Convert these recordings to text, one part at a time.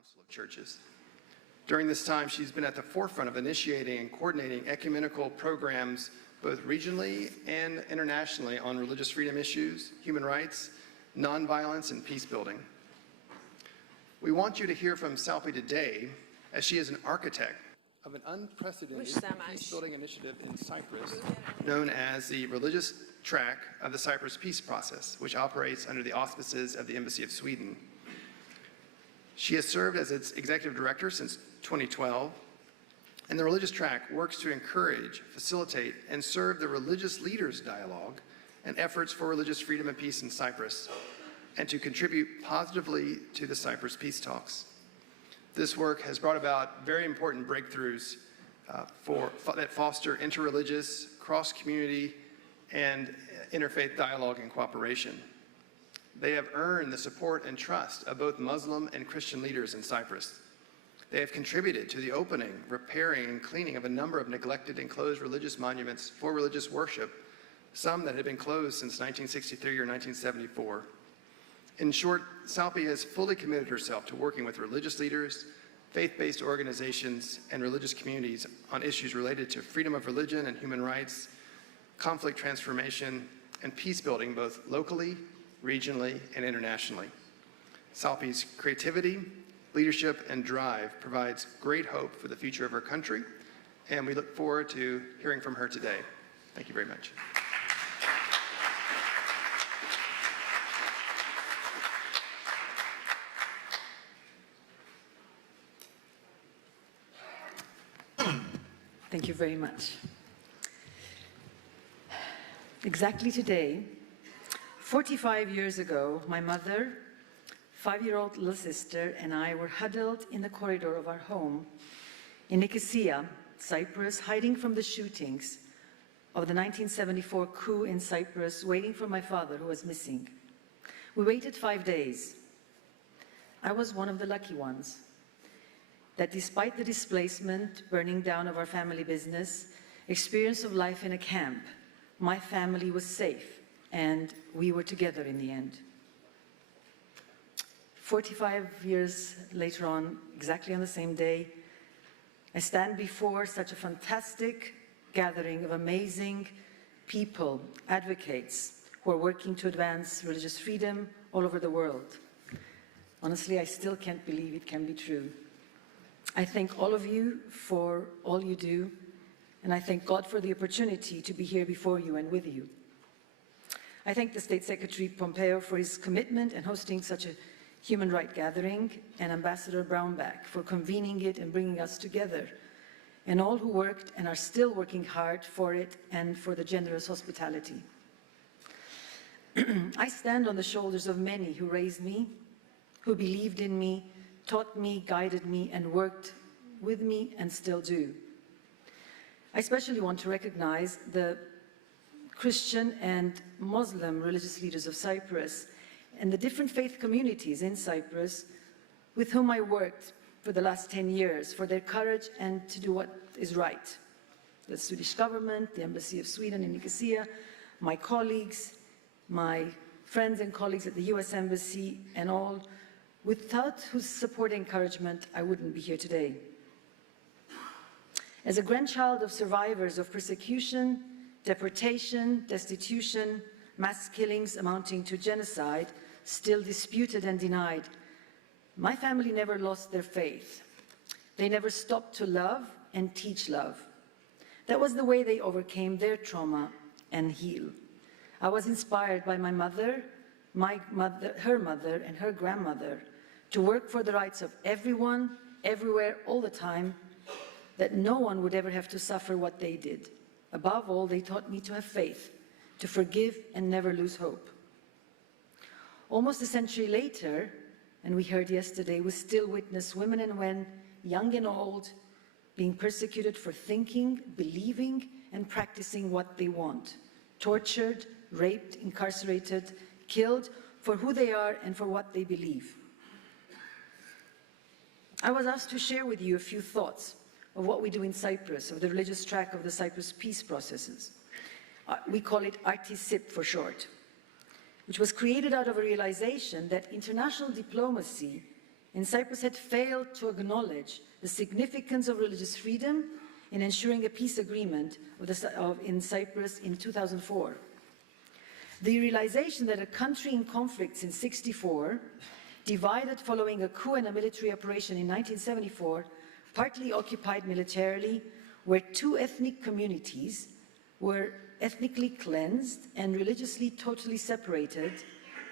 Council of Churches. During this time, she's been at the forefront of initiating and coordinating ecumenical programs both regionally and internationally on religious freedom issues, human rights, nonviolence, and peace building. We want you to hear from Salpi today as she is an architect of an unprecedented peace-building initiative in Cyprus known as the Religious Track of the Cyprus Peace Process, which operates under the auspices of the Embassy of Sweden. She has served as its executive director since 2012, and the Religious Track works to encourage, facilitate, and serve the religious leaders' dialogue and efforts for religious freedom and peace in Cyprus, and to contribute positively to the Cyprus peace talks. This work has brought about very important breakthroughs that foster interreligious, cross-community, and interfaith dialogue and cooperation. They have earned the support and trust of both Muslim and Christian leaders in Cyprus. They have contributed to the opening, repairing, and cleaning of a number of neglected and closed religious monuments for religious worship, some that had been closed since 1963 or 1974. In short, Salpi has fully committed herself to working with religious leaders, faith-based organizations, and religious communities on issues related to freedom of religion and human rights, conflict transformation, and peace building both locally, regionally, and internationally. Salpi's creativity, leadership, and drive provides great hope for the future of our country, and we look forward to hearing from her today. Thank you very much. Thank you very much. Exactly today, 45 years ago, my mother, 5-year-old little sister, and I were huddled in the corridor of our home in Nicosia, Cyprus, hiding from the shootings of the 1974 coup in Cyprus, waiting for my father, who was missing. We waited 5 days. I was one of the lucky ones that despite the displacement, burning down of our family business, experience of life in a camp, my family was safe and we were together in the end. 45 years later on, exactly on the same day, I stand before such a fantastic gathering of amazing people, advocates, who are working to advance religious freedom all over the world. Honestly, I still can't believe it can be true. I thank all of you for all you do, and I thank God for the opportunity to be here before you and with you. I thank the State Secretary Pompeo for his commitment and hosting such a human rights gathering, and Ambassador Brownback for convening it and bringing us together, and all who worked and are still working hard for it and for the generous hospitality. I stand on the shoulders of many who raised me, who believed in me, taught me, guided me, and worked with me, and still do. I especially want to recognize the Christian and Muslim religious leaders of Cyprus and the different faith communities in Cyprus with whom I worked for the last 10 years for their courage and to do what is right. The Swedish government, the Embassy of Sweden in Nicosia, my colleagues, my friends and colleagues at the US Embassy, and all without whose support and encouragement, I wouldn't be here today. As a grandchild of survivors of persecution, deportation, destitution, mass killings amounting to genocide, still disputed and denied, my family never lost their faith. They never stopped to love and teach love. That was the way they overcame their trauma and heal. I was inspired by my mother, her mother, and her grandmother to work for the rights of everyone, everywhere, all the time, that no one would ever have to suffer what they did. Above all, they taught me to have faith, to forgive and never lose hope. Almost a century later, and we heard yesterday, we still witness women and men, young and old, being persecuted for thinking, believing, and practicing what they want, tortured, raped, incarcerated, killed for who they are and for what they believe. I was asked to share with you a few thoughts of what we do in Cyprus, of the religious track of the Cyprus peace processes. We call it RTCIP for short, which was created out of a realization that international diplomacy and Cyprus had failed to acknowledge the significance of religious freedom in ensuring a peace agreement in Cyprus in 2004. The realization that a country in conflict since '64, divided following a coup and a military operation in 1974, partly occupied militarily, where two ethnic communities were ethnically cleansed and religiously totally separated,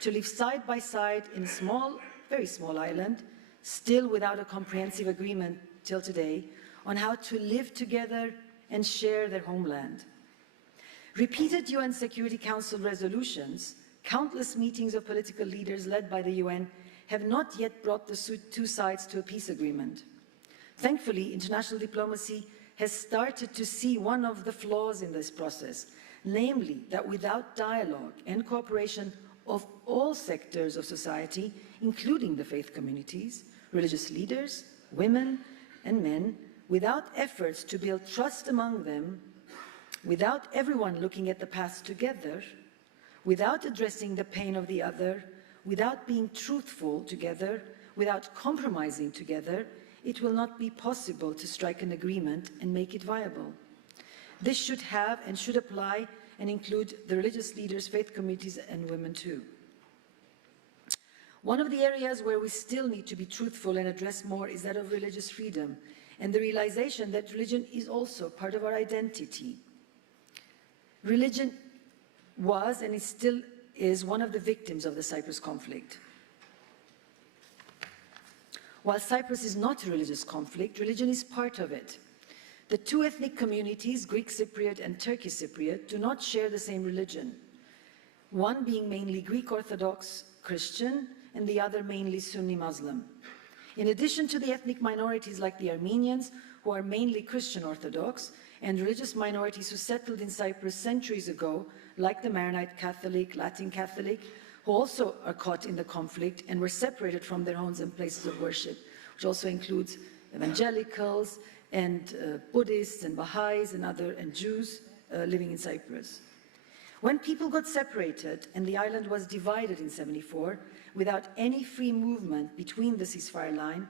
to live side by side in a small, very small island, still without a comprehensive agreement till today, on how to live together and share their homeland. Repeated UN Security Council resolutions, countless meetings of political leaders led by the UN, have not yet brought the two sides to a peace agreement. Thankfully, international diplomacy has started to see one of the flaws in this process, namely that without dialogue and cooperation of all sectors of society, including the faith communities, religious leaders, women and men, without efforts to build trust among them, without everyone looking at the past together, without addressing the pain of the other, without being truthful together, without compromising together, it will not be possible to strike an agreement and make it viable. This should have and should apply and include the religious leaders, faith communities, and women too. One of the areas where we still need to be truthful and address more is that of religious freedom, and the realization that religion is also part of our identity. Religion was and it still is one of the victims of the Cyprus conflict. While Cyprus is not a religious conflict, religion is part of it. The two ethnic communities, Greek Cypriot and Turkish Cypriot, do not share the same religion, one being mainly Greek Orthodox Christian and the other mainly Sunni Muslim. In addition to the ethnic minorities like the Armenians, who are mainly Christian Orthodox, and religious minorities who settled in Cyprus centuries ago, like the Maronite Catholic, Latin Catholic, who also are caught in the conflict and were separated from their homes and places of worship, which also includes evangelicals and Buddhists and Baha'is and Jews living in Cyprus. When people got separated and the island was divided in '74, without any free movement between the ceasefire line,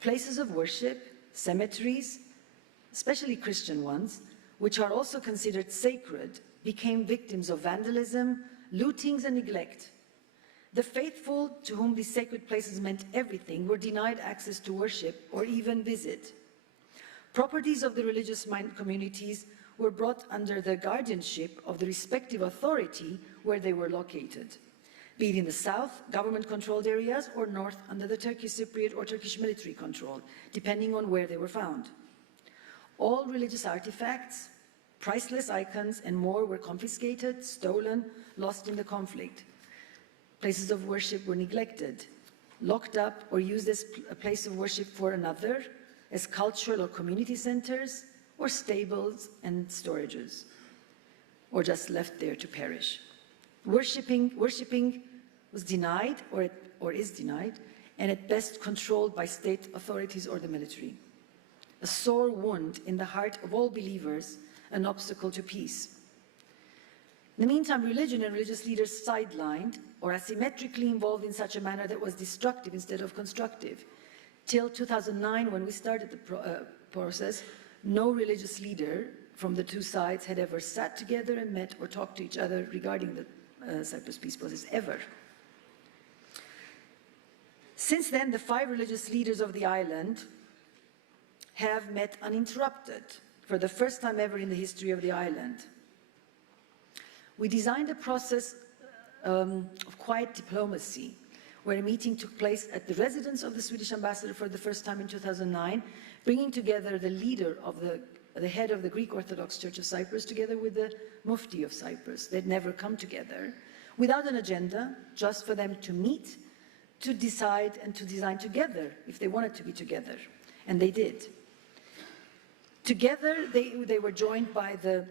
places of worship, cemeteries, especially Christian ones, which are also considered sacred, became victims of vandalism, lootings, and neglect. The faithful, to whom these sacred places meant everything, were denied access to worship or even visit. Properties of the religious communities were brought under the guardianship of the respective authority where they were located, be it in the south, government-controlled areas, or north under the Turkish Cypriot or Turkish military control, depending on where they were found. All religious artifacts, priceless icons, and more were confiscated, stolen, lost in the conflict. Places of worship were neglected, locked up, or used as a place of worship for another, as cultural or community centers, or stables and storages, or just left there to perish. Worshipping was denied, or is denied, and at best controlled by state authorities or the military. A sore wound in the heart of all believers, an obstacle to peace. In the meantime, religion and religious leaders sidelined or asymmetrically involved in such a manner that was destructive instead of constructive. Till 2009, when we started the process, no religious leader from the two sides had ever sat together and met or talked to each other regarding the Cyprus peace process, ever. Since then, the 5 religious leaders of the island have met uninterrupted for the first time ever in the history of the island. We designed a process of quiet diplomacy, where a meeting took place at the residence of the Swedish ambassador for the first time in 2009, bringing together the leader of the head of the Greek Orthodox Church of Cyprus together with the Mufti of Cyprus. They'd never come together, without an agenda, just for them to meet, to decide and to design together if they wanted to be together, and they did. Together, they were joined by the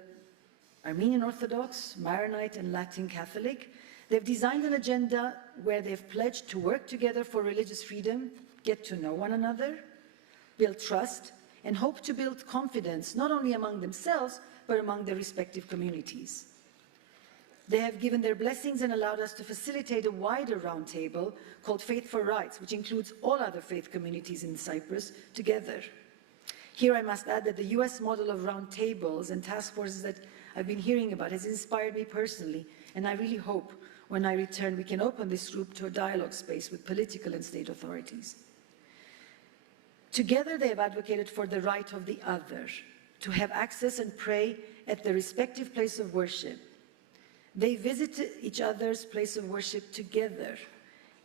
Armenian Orthodox, Maronite, and Latin Catholic. They've designed an agenda where they've pledged to work together for religious freedom, get to know one another, build trust, and hope to build confidence, not only among themselves, but among their respective communities. They have given their blessings and allowed us to facilitate a wider roundtable called Faith for Rights, which includes all other faith communities in Cyprus together. Here I must add that the US model of roundtables and task forces that I've been hearing about has inspired me personally, and I really hope when I return we can open this group to a dialogue space with political and state authorities. Together they have advocated for the right of the other to have access and pray at their respective place of worship. They visit each other's place of worship together,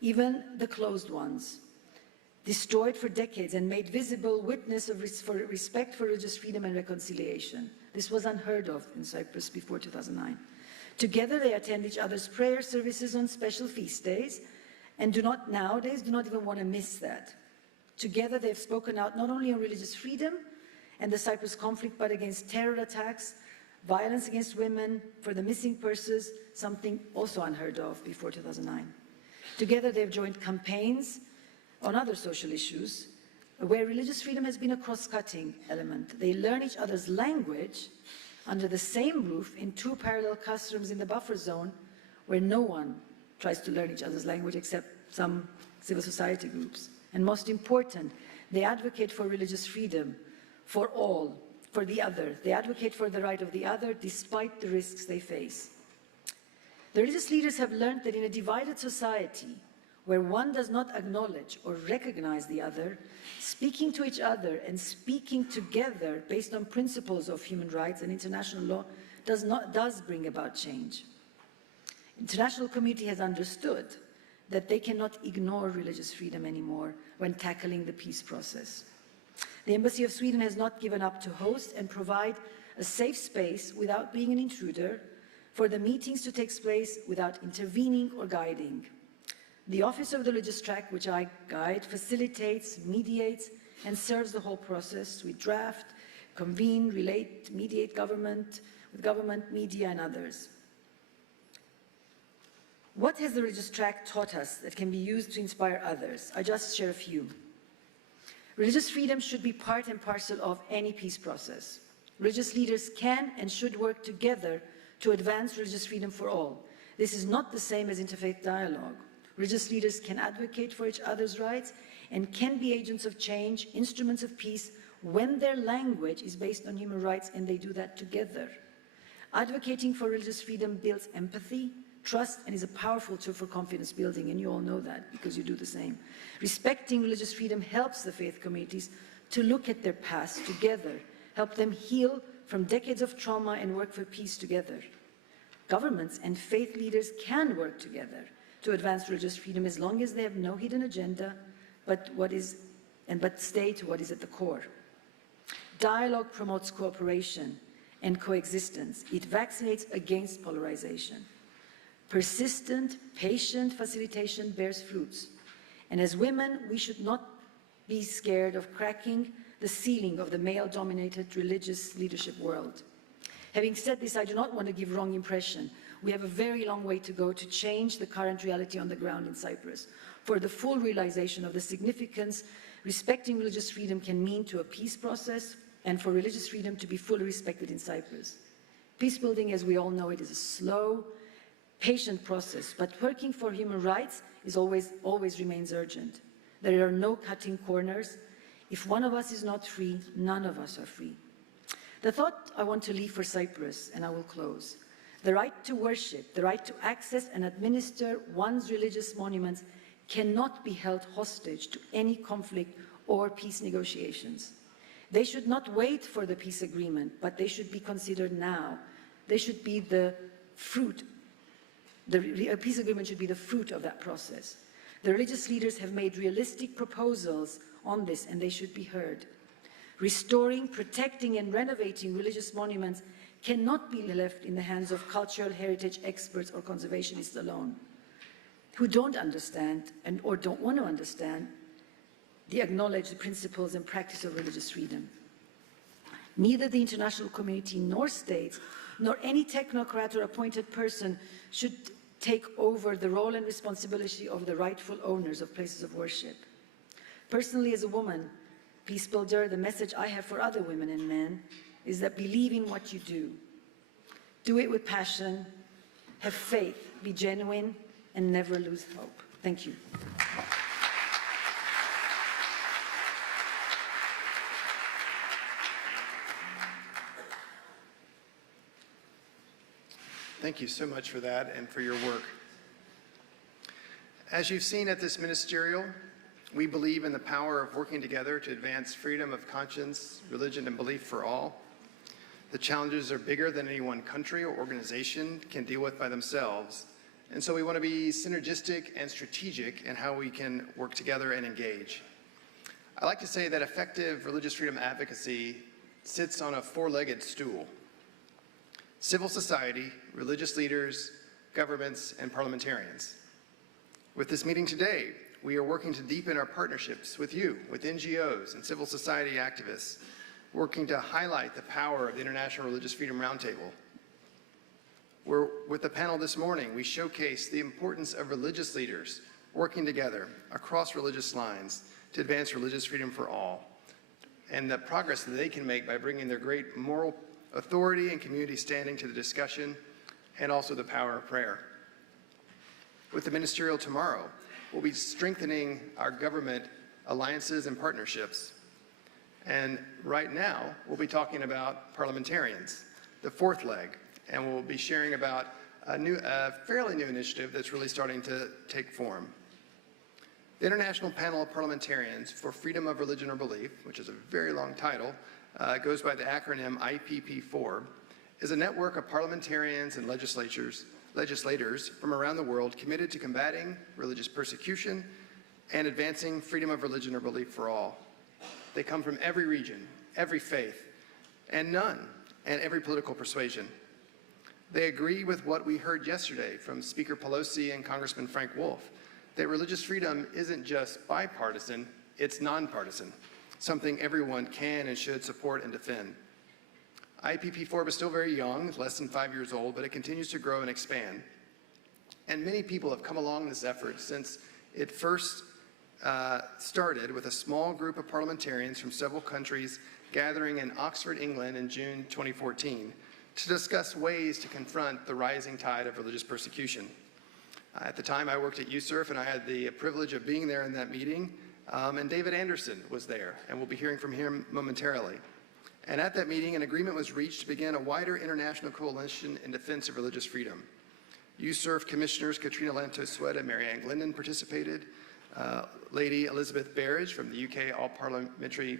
even the closed ones, destroyed for decades and made visible witness of respect for religious freedom and reconciliation. This was unheard of in Cyprus before 2009. Together they attend each other's prayer services on special feast days and nowadays do not even want to miss that. Together they've spoken out not only on religious freedom and the Cyprus conflict, but against terror attacks, violence against women, for the missing persons, something also unheard of before 2009. Together they've joined campaigns on other social issues where religious freedom has been a cross-cutting element. They learn each other's language under the same roof in 2 parallel classrooms in the buffer zone where no one tries to learn each other's language except some civil society groups. And most important, they advocate for religious freedom for all, for the other. They advocate for the right of the other despite the risks they face. The religious leaders have learned that in a divided society where one does not acknowledge or recognize the other, speaking to each other and speaking together based on principles of human rights and international law does bring about change. International community has understood that they cannot ignore religious freedom anymore when tackling the peace process. The Embassy of Sweden has not given up to host and provide a safe space without being an intruder for the meetings to take place without intervening or guiding. The Office of the Religious Track, which I guide, facilitates, mediates, and serves the whole process. We draft, convene, relate, mediate government, with government, media, and others. What has the Religious Track taught us that can be used to inspire others? I just share a few. Religious freedom should be part and parcel of any peace process. Religious leaders can and should work together to advance religious freedom for all. This is not the same as interfaith dialogue. Religious leaders can advocate for each other's rights and can be agents of change, instruments of peace, when their language is based on human rights and they do that together. Advocating for religious freedom builds empathy, trust, and is a powerful tool for confidence building, and you all know that because you do the same. Respecting religious freedom helps the faith communities to look at their past together, help them heal from decades of trauma and work for peace together. Governments and faith leaders can work together to advance religious freedom as long as they have no hidden agenda, but stay to what is at the core. Dialogue promotes cooperation and coexistence. It vaccinates against polarization. Persistent, patient facilitation bears fruits. And as women, we should not be scared of cracking the ceiling of the male-dominated religious leadership world. Having said this, I do not want to give wrong impression. We have a very long way to go to change the current reality on the ground in Cyprus. For the full realization of the significance respecting religious freedom can mean to a peace process, and for religious freedom to be fully respected in Cyprus. Peace building, as we all know, it is a slow, patient process, but working for human rights is always remains urgent. There are no cutting corners. If one of us is not free, none of us are free. The thought I want to leave for Cyprus, and I will close. The right to worship, the right to access and administer one's religious monuments cannot be held hostage to any conflict or peace negotiations. They should not wait for the peace agreement, but they should be considered now. They should be the fruit. A peace agreement should be the fruit of that process. The religious leaders have made realistic proposals on this, and they should be heard. Restoring, protecting, and renovating religious monuments cannot be left in the hands of cultural heritage experts or conservationists alone, who don't understand or don't want to understand the acknowledged principles and practice of religious freedom. Neither the international community nor states, nor any technocrat or appointed person should take over the role and responsibility of the rightful owners of places of worship. Personally, as a woman, peace builder, the message I have for other women and men is that believe in what you do. Do it with passion, Have faith, be genuine, and never lose hope. Thank you. Thank you so much for that and for your work. As you've seen at this ministerial, we believe in the power of working together to advance freedom of conscience, religion, and belief for all. The challenges are bigger than any one country or organization can deal with by themselves, and so we want to be synergistic and strategic in how we can work together and engage. I like to say that effective religious freedom advocacy sits on a four-legged stool. Civil society, religious leaders, governments, and parliamentarians. With this meeting today, we are working to deepen our partnerships with you, with NGOs and civil society activists, working to highlight the power of the International Religious Freedom Roundtable. With the panel this morning, we showcase the importance of religious leaders working together across religious lines to advance religious freedom for all, and the progress that they can make by bringing their great moral authority and community standing to the discussion, and also the power of prayer. With the ministerial tomorrow, we'll be strengthening our government alliances and partnerships. And right now, we'll be talking about parliamentarians, the fourth leg, and we'll be sharing about a fairly new initiative that's really starting to take form. The International Panel of Parliamentarians for Freedom of Religion or Belief, which is a very long title, goes by the acronym IPP4, is a network of parliamentarians and legislators from around the world committed to combating religious persecution and advancing freedom of religion or belief for all. They come from every region, every faith, and every political persuasion. They agree with what we heard yesterday from Speaker Pelosi and Congressman Frank Wolf, that religious freedom isn't just bipartisan, it's nonpartisan, something everyone can and should support and defend. IPP4 is still very young, less than 5 years old, but it continues to grow and expand. And many people have come along this effort since it first started with a small group of parliamentarians from several countries gathering in Oxford, England in June 2014 to discuss ways to confront the rising tide of religious persecution. At the time, I worked at USERF, and I had the privilege of being there in that meeting, and David Anderson was there, and we'll be hearing from him momentarily. And at that meeting, an agreement was reached to begin a wider international coalition in defense of religious freedom. USERF Commissioners Katrina Lantos-Swett and Mary-Ann Glendon participated. Lady Elizabeth Berridge from the UK All-Parliamentary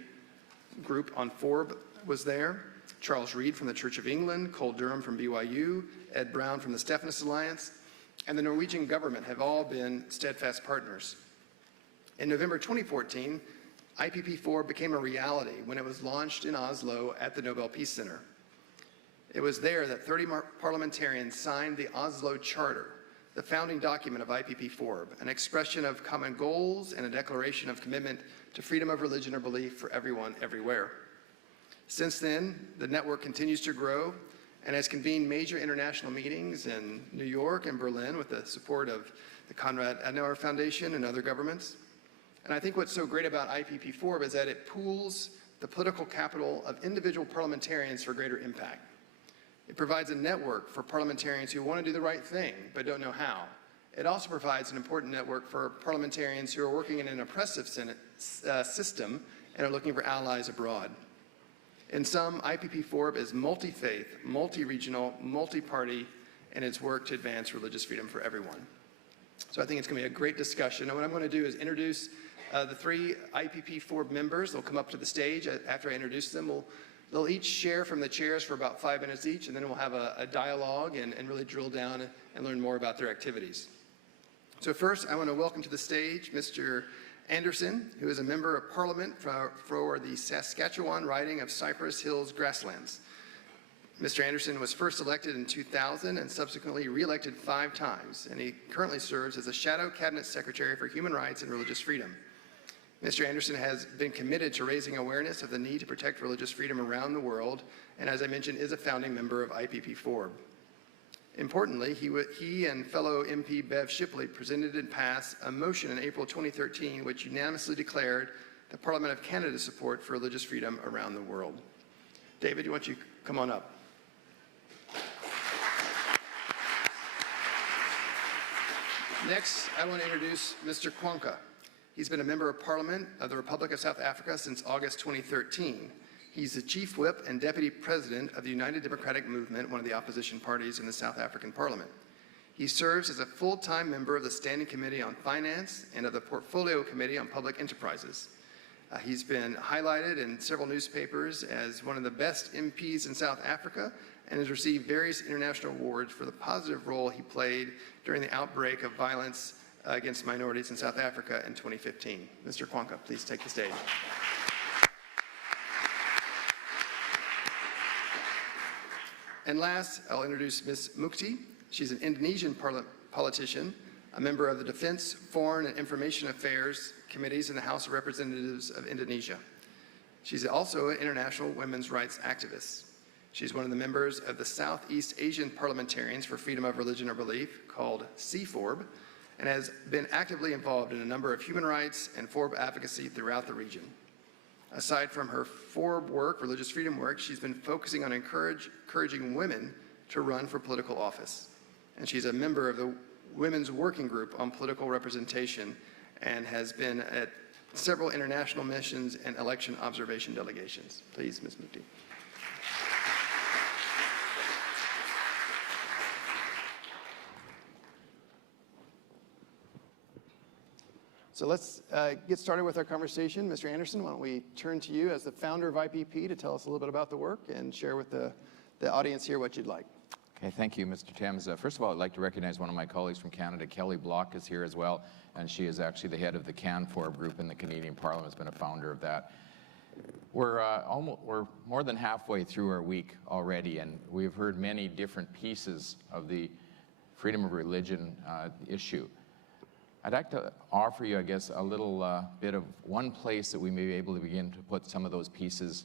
Group on FORB was there. Charles Reed from the Church of England, Cole Durham from BYU, Ed Brown from the Stephanus Alliance, and the Norwegian government have all been steadfast partners. In November 2014, IPP4 became a reality when it was launched in Oslo at the Nobel Peace Center. It was there that 30 parliamentarians signed the Oslo Charter, the founding document of IPP4, an expression of common goals and a declaration of commitment to freedom of religion or belief for everyone, everywhere. Since then, the network continues to grow and has convened major international meetings in New York and Berlin with the support of the Konrad Adenauer Foundation and other governments. And I think what's so great about IPP4 is that it pools the political capital of individual parliamentarians for greater impact. It provides a network for parliamentarians who want to do the right thing but don't know how. It also provides an important network for parliamentarians who are working in an oppressive system and are looking for allies abroad. In sum, IPP4 is multi-faith, multi-regional, multi-party in its work to advance religious freedom for everyone. So I think it's going to be a great discussion. And what I'm going to do is introduce the three IPP4 members. They'll come up to the stage after I introduce them. They'll each share from the chairs for about 5 minutes each, and then we'll have a dialogue and really drill down and learn more about their activities. So first, I want to welcome to the stage Mr. Anderson, who is a member of Parliament for the Saskatchewan riding of Cypress Hills Grasslands. Mr. Anderson was first elected in 2000 and subsequently re-elected 5 times, and he currently serves as a Shadow Cabinet Secretary for Human Rights and Religious Freedom. Mr. Anderson has been committed to raising awareness of the need to protect religious freedom around the world, and as I mentioned, is a founding member of IPP4. Importantly, he and fellow MP Bev Shipley presented and passed a motion in April 2013 which unanimously declared the Parliament of Canada's support for religious freedom around the world. David, why don't you come on up? Next, I want to introduce Mr. Kwankwa. He's been a member of Parliament of the Republic of South Africa since August 2013. He's the Chief Whip and Deputy President of the United Democratic Movement, one of the opposition parties in the South African Parliament. He serves as a full-time member of the Standing Committee on Finance and of the Portfolio Committee on Public Enterprises. He's been highlighted in several newspapers as one of the best MPs in South Africa and has received various international awards for the positive role he played during the outbreak of violence against minorities in South Africa in 2015. Mr. Kwankwa, please take the stage. And last, I'll introduce Ms. Mukti. She's an Indonesian politician, a member of the Defense, Foreign, and Information Affairs Committees in the House of Representatives of Indonesia. She's also an international women's rights activist. She's one of the members of the Southeast Asian Parliamentarians for Freedom of Religion or Belief, called CFORB, and has been actively involved in a number of human rights and FORB advocacy throughout the region. Aside from her FORB work, religious freedom work, she's been focusing on encouraging women to run for political office. And she's a member of the Women's Working Group on Political Representation and has been at several international missions and election observation delegations. Please, Ms. Mukti. So let's get started with our conversation. Mr. Anderson, why don't we turn to you as the founder of IPP to tell us a little bit about the work and share with the audience here what you'd like. Okay, thank you, Mr. Thames. First of all, I'd like to recognize one of my colleagues from Canada, Kelly Block, is here as well, and she is actually the head of the CanForb group in the Canadian Parliament, has been a founder of that. We're more than halfway through our week already, and we've heard many different pieces of the freedom of religion issue. I'd like to offer you, I guess, a little bit of one place that we may be able to begin to put some of those pieces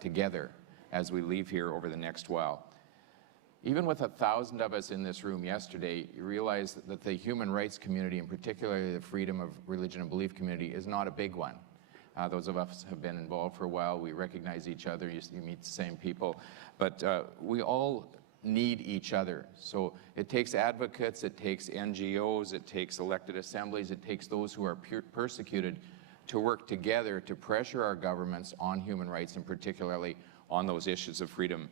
together as we leave here over the next while. Even with 1,000 of us in this room yesterday, you realize that the human rights community, and particularly the freedom of religion and belief community, is not a big one. Those of us have been involved for a while. We recognize each other. You meet the same people. But we all need each other. So it takes advocates, it takes NGOs, it takes elected assemblies, it takes those who are persecuted to work together to pressure our governments on human rights, and particularly on those issues of freedom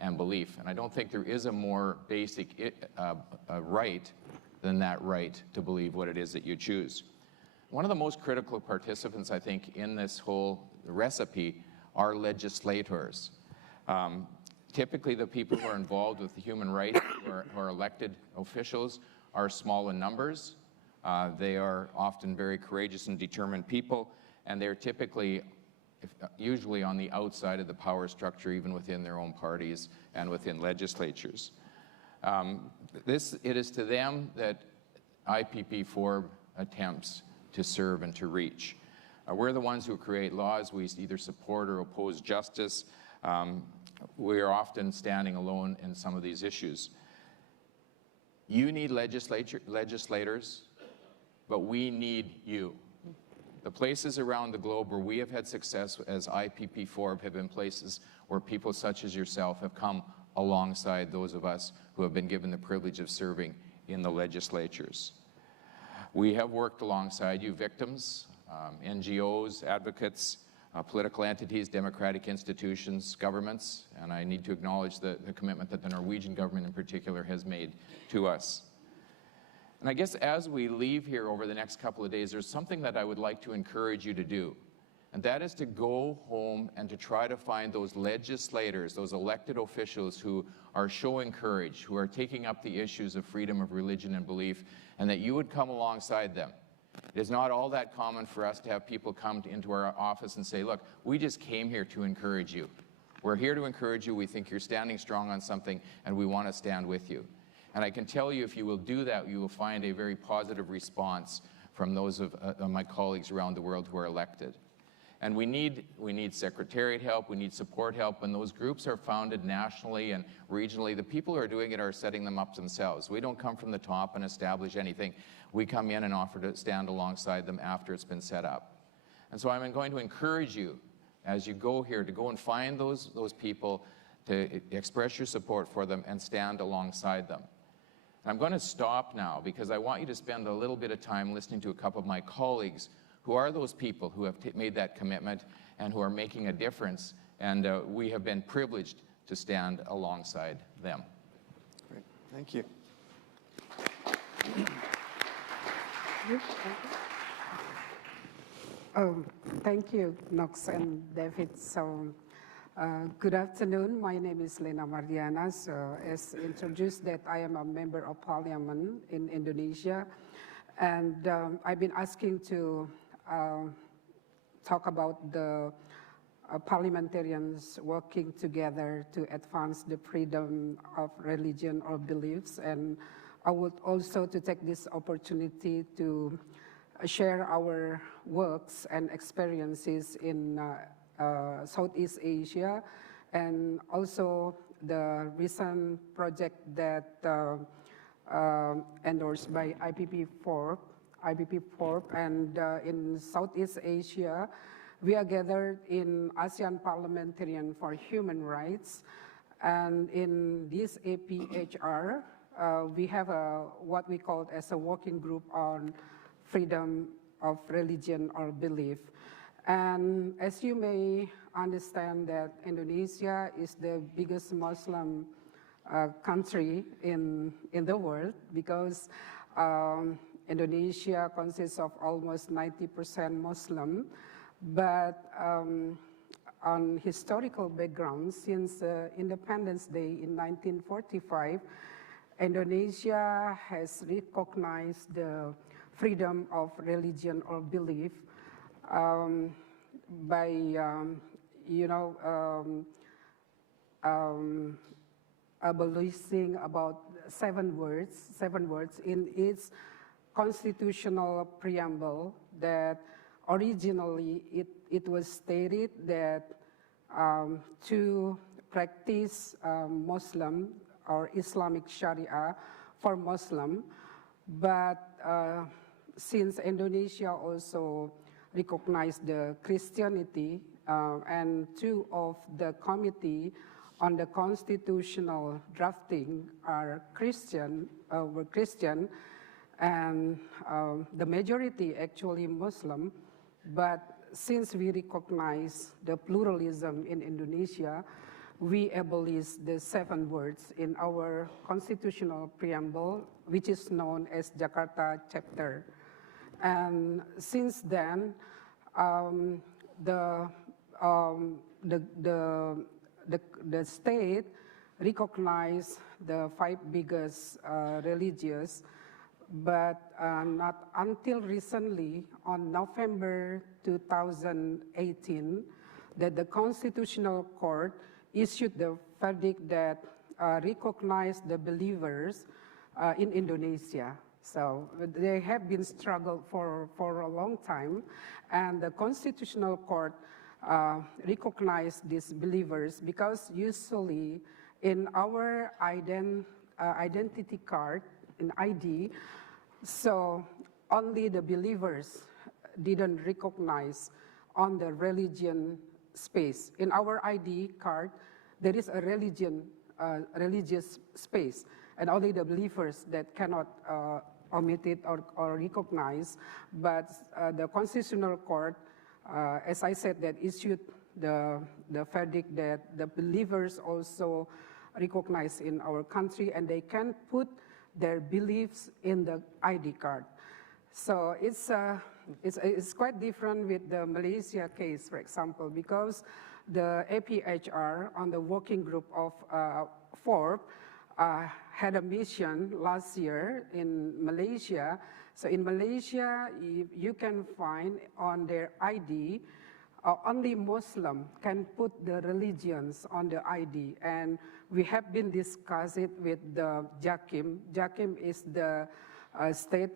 and belief. And I don't think there is a more basic right than that right to believe what it is that you choose. One of the most critical participants, I think, in this whole recipe are legislators. Typically, the people who are involved with the human rights, who are elected officials, are small in numbers. They are often very courageous and determined people, and they're typically usually on the outside of the power structure, even within their own parties and within legislatures. It is to them that IPP4 attempts to serve and to reach. We're the ones who create laws. We either support or oppose justice. We are often standing alone in some of these issues. You need legislators, but we need you. The places around the globe where we have had success as IPP4 have been places where people such as yourself have come alongside those of us who have been given the privilege of serving in the legislatures. We have worked alongside you, victims, NGOs, advocates, political entities, democratic institutions, governments, and I need to acknowledge the commitment that the Norwegian government in particular has made to us. And I guess as we leave here over the next couple of days, there's something that I would like to encourage you to do, and that is to go home and to try to find those legislators, those elected officials who are showing courage, who are taking up the issues of freedom of religion and belief, and that you would come alongside them. It is not all that common for us to have people come into our office and say, look, we just came here to encourage you. We're here to encourage you. We think you're standing strong on something, and we want to stand with you. And I can tell you, if you will do that, you will find a very positive response from those of my colleagues around the world who are elected. And we need secretariat help, we need support help. When those groups are founded nationally and regionally, the people who are doing it are setting them up themselves. We don't come from the top and establish anything. We come in and offer to stand alongside them after it's been set up. And so I'm going to encourage you, as you go here, to go and find those people, to express your support for them and stand alongside them. I'm going to stop now because I want you to spend a little bit of time listening to a couple of my colleagues who are those people who have made that commitment and who are making a difference, and we have been privileged to stand alongside them. Great. Thank you. Thank you, Knox and David. So, good afternoon. My name is Lena Maryana. So, as introduced, that I am a member of Parliament in Indonesia, and I've been asking to talk about the parliamentarians working together to advance the freedom of religion or beliefs, and I would also to take this opportunity to share our works and experiences in Southeast Asia, and also the recent project that endorsed by IPP4, and in Southeast Asia, we are gathered in ASEAN Parliamentarian for Human Rights, and in this APHR, we have what we call as a working group on freedom of religion or belief. And as you may understand that Indonesia is the biggest Muslim country in the world, because Indonesia consists of almost 90% Muslim. But on historical background, since Independence Day in 1945, Indonesia has recognized the freedom of religion or belief by, abolishing about seven words in its constitutional preamble, that originally it was stated that to practice Muslim or Islamic Sharia for Muslim, but since Indonesia also recognized the Christianity, and two of the committee on the constitutional drafting are were Christian, and the majority actually Muslim. But since we recognize the pluralism in Indonesia, we abolished the seven words in our constitutional preamble, which is known as Jakarta Chapter. And since then, the state recognized the five biggest religions, but not until recently, on November 2018, that the Constitutional Court issued the verdict that recognized the believers in Indonesia. So they have been struggled for a long time, and the Constitutional Court recognized these believers because usually in our identity card, in ID, so only the believers didn't recognize on the religion space. In our ID card, there is a religious space, and only the believers that cannot omit it or recognize. But the Constitutional Court, as I said, that issued the verdict that the believers also recognize in our country, and they can put their beliefs in the ID card. So it's quite different with the Malaysia case, for example, because the APHR on the working group of FORB had a mission last year in Malaysia. So in Malaysia, you can find on their ID, only Muslim can put the religions on the ID. And we have been discussing it with the JAKIM. JAKIM is the state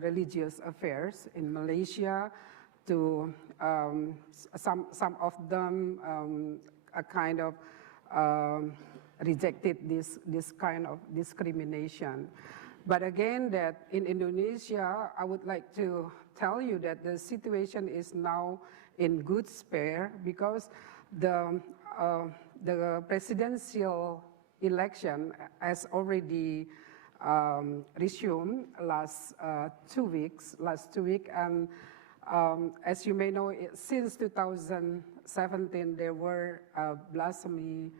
religious affairs in Malaysia. To some of them kind of rejected this kind of discrimination. But again, that in Indonesia, I would like to tell you that the situation is now in good spare, because the presidential election has already resumed last 2 weeks, and as you may know, since 2017, there were blasphemy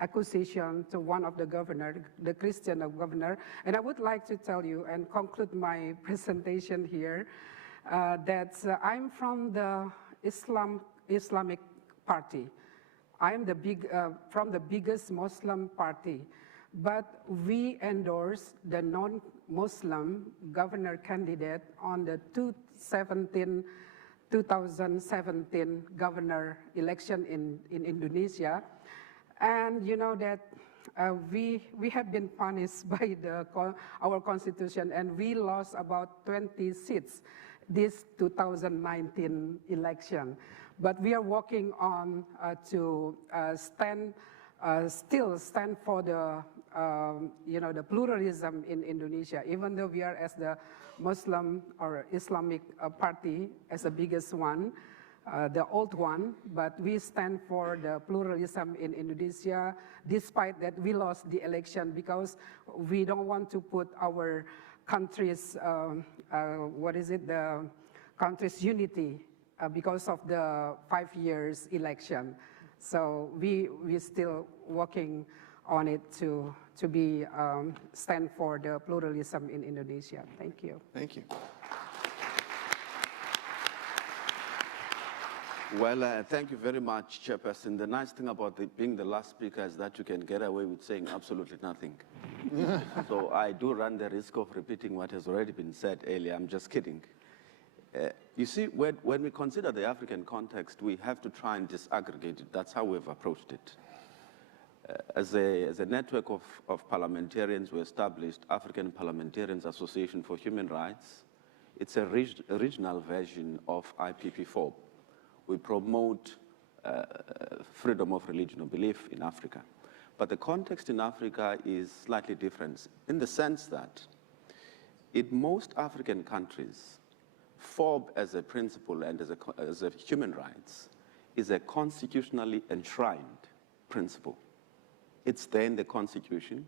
accusation to one of the governor, the Christian governor. And I would like to tell you and conclude my presentation here that I'm from the Islamic party. I'm from the biggest Muslim party, but we endorse the non-Muslim governor candidate on the 2017 governor election in Indonesia. And you know that we have been punished by our constitution, and we lost about 20 seats this 2019 election. But we are working on to still stand for the the pluralism in Indonesia, even though we are as the Muslim or Islamic party as the biggest one, the old one, but we stand for the pluralism in Indonesia, despite that we lost the election, because we don't want to put our country's, the country's unity because of the 5 years election. So we're still working on it to be stand for the pluralism in Indonesia. Thank you. Thank you. Well, thank you very much, Chairperson. The nice thing about being the last speaker is that you can get away with saying absolutely nothing. So I do run the risk of repeating what has already been said earlier. I'm just kidding. You see, when we consider the African context, we have to try and disaggregate it. That's how we've approached it. As a network of parliamentarians, we established African Parliamentarians Association for Human Rights. It's a regional version of IPP4. We promote freedom of religion or belief in Africa. But the context in Africa is slightly different in the sense that in most African countries, FOB as a principle and as a human rights is a constitutionally enshrined principle. It's there in the Constitution,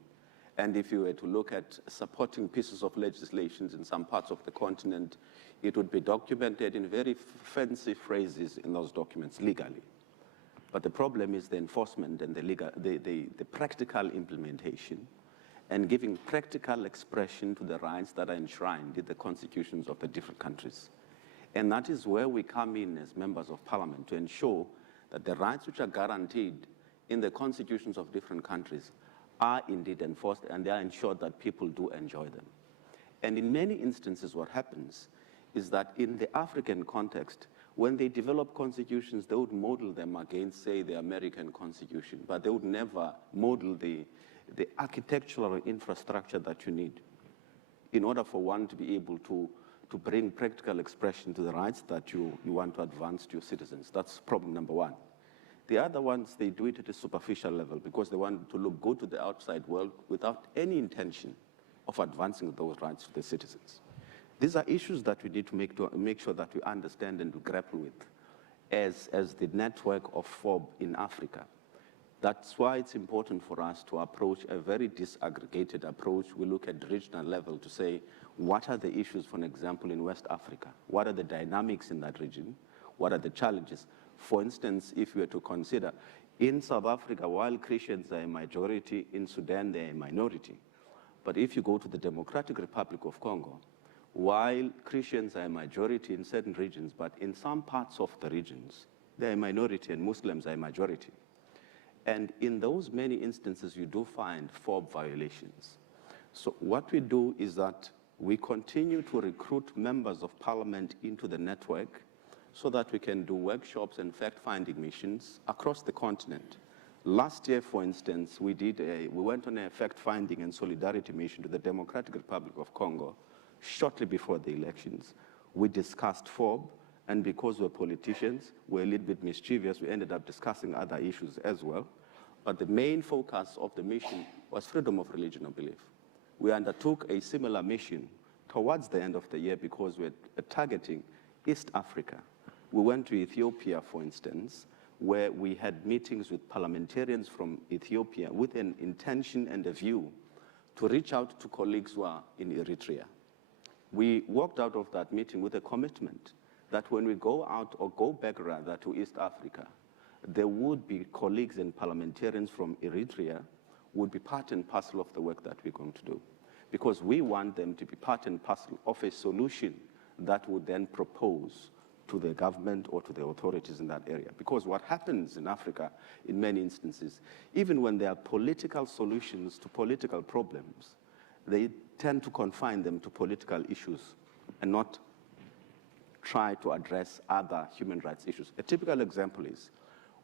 and if you were to look at supporting pieces of legislation in some parts of the continent, it would be documented in very fancy phrases in those documents legally. But the problem is the enforcement and the practical implementation and giving practical expression to the rights that are enshrined in the constitutions of the different countries. And that is where we come in as members of parliament to ensure that the rights which are guaranteed in the constitutions of different countries are indeed enforced, and they are ensured that people do enjoy them. And in many instances, what happens is that in the African context, when they develop constitutions, they would model them against, say, the American Constitution, but they would never model the architectural infrastructure that you need in order for one to be able to bring practical expression to the rights that you want to advance to your citizens. That's problem number one. The other ones, they do it at a superficial level because they want to look good to the outside world without any intention of advancing those rights to the citizens. These are issues that we need to make sure that we understand and to grapple with as the network of FOB in Africa. That's why it's important for us to approach a very disaggregated approach. We look at the regional level to say, what are the issues, for example, in West Africa? What are the dynamics in that region? What are the challenges? For instance, if we were to consider, in South Africa, while Christians are a majority, in Sudan they're a minority. But if you go to the Democratic Republic of Congo, while Christians are a majority in certain regions, but in some parts of the regions, they're a minority and Muslims are a majority. And in those many instances, you do find FOB violations. So what we do is that we continue to recruit members of parliament into the network so that we can do workshops and fact-finding missions across the continent. Last year, for instance, we went on a fact-finding and solidarity mission to the Democratic Republic of Congo shortly before the elections. We discussed FOB, and because we're politicians, we're a little bit mischievous, we ended up discussing other issues as well. But the main focus of the mission was freedom of religion or belief. We undertook a similar mission towards the end of the year because we're targeting East Africa. We went to Ethiopia, for instance, where we had meetings with parliamentarians from Ethiopia with an intention and a view to reach out to colleagues who are in Eritrea. We walked out of that meeting with a commitment that when we go out, or go back rather, to East Africa, there would be colleagues and parliamentarians from Eritrea who would be part and parcel of the work that we're going to do. Because we want them to be part and parcel of a solution that would then propose to the government or to the authorities in that area. Because what happens in Africa, in many instances, even when there are political solutions to political problems, they tend to confine them to political issues and not try to address other human rights issues. A typical example is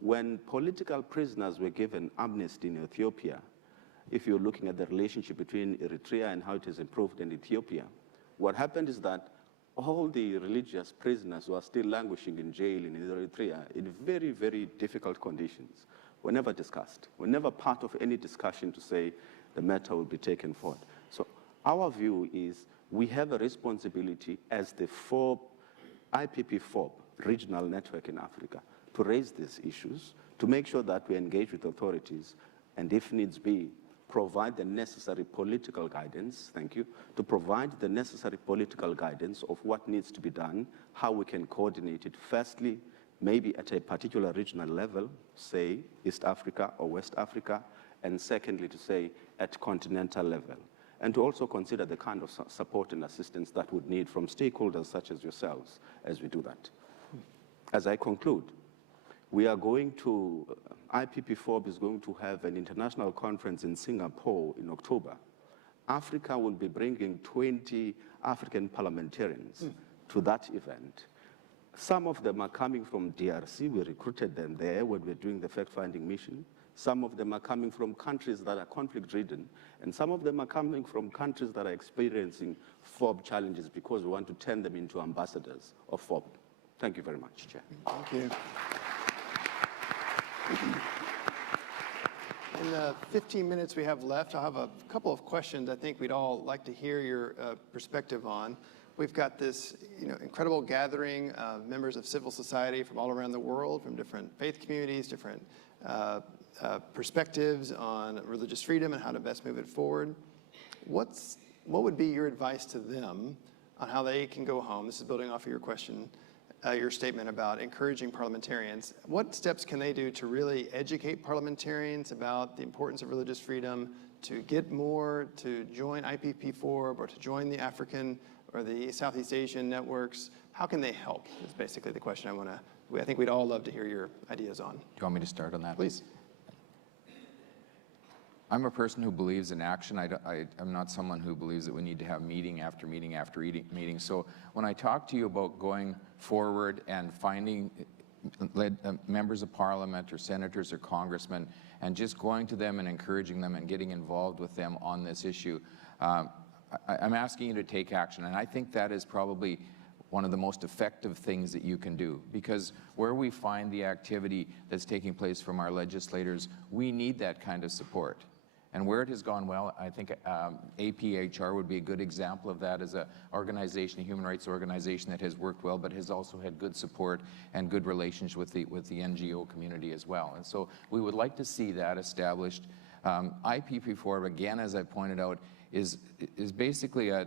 when political prisoners were given amnesty in Ethiopia. If you're looking at the relationship between Eritrea and how it has improved in Ethiopia, what happened is that all the religious prisoners who are still languishing in jail in Eritrea in very, very difficult conditions were never discussed, were never part of any discussion to say the matter will be taken forward. So our view is we have a responsibility as the IPP4 regional network in Africa to raise these issues, to make sure that we engage with authorities, and if needs be, provide the necessary political guidance, to provide the necessary political guidance of what needs to be done, how we can coordinate it, firstly, maybe at a particular regional level, say East Africa or West Africa, and secondly, to say at continental level, and to also consider the kind of support and assistance that would need from stakeholders such as yourselves as we do that. As I conclude, we are going to, IPP4 is going to have an international conference in Singapore in October. Africa will be bringing 20 African parliamentarians to that event. Some of them are coming from DRC. We recruited them there when we were doing the fact-finding mission. Some of them are coming from countries that are conflict-ridden, and some of them are coming from countries that are experiencing FOB challenges because we want to turn them into ambassadors of FOB. Thank you very much, Chair. Thank you. In the 15 minutes we have left, I'll have a couple of questions I think we'd all like to hear your perspective on. We've got this incredible gathering of members of civil society from all around the world, from different faith communities, different perspectives on religious freedom and how to best move it forward. What would be your advice to them on how they can go home? This is building off of your question, your statement about encouraging parliamentarians. What steps can they do to really educate parliamentarians about the importance of religious freedom, to get more, to join IPP4, or to join the African or the Southeast Asian networks? How can they help? That's basically the question I think we'd all love to hear your ideas on. Do you want me to start on that? Please. I'm a person who believes in action. I'm not someone who believes that we need to have meeting after meeting after meeting. So when I talk to you about going forward and finding members of parliament or senators or congressmen and just going to them and encouraging them and getting involved with them on this issue, I'm asking you to take action. And I think that is probably one of the most effective things that you can do, because where we find the activity that's taking place from our legislators, we need that kind of support. And where it has gone well, I think APHR would be a good example of that as an organization, a human rights organization that has worked well, but has also had good support and good relations with the NGO community as well. And so we would like to see that established. IPP4, again, as I pointed out, is basically a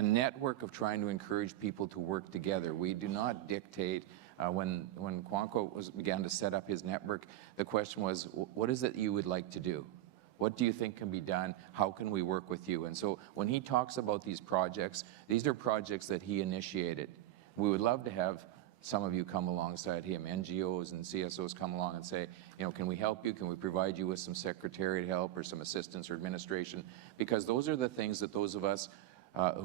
network of trying to encourage people to work together. We do not dictate. When Kwankwa began to set up his network, the question was, what is it you would like to do? What do you think can be done? How can we work with you? And so when he talks about these projects, these are projects that he initiated. We would love to have some of you come alongside him, NGOs and CSOs come along and say, can we help you? Can we provide you with some secretariat help or some assistance or administration? Because those are the things that those of us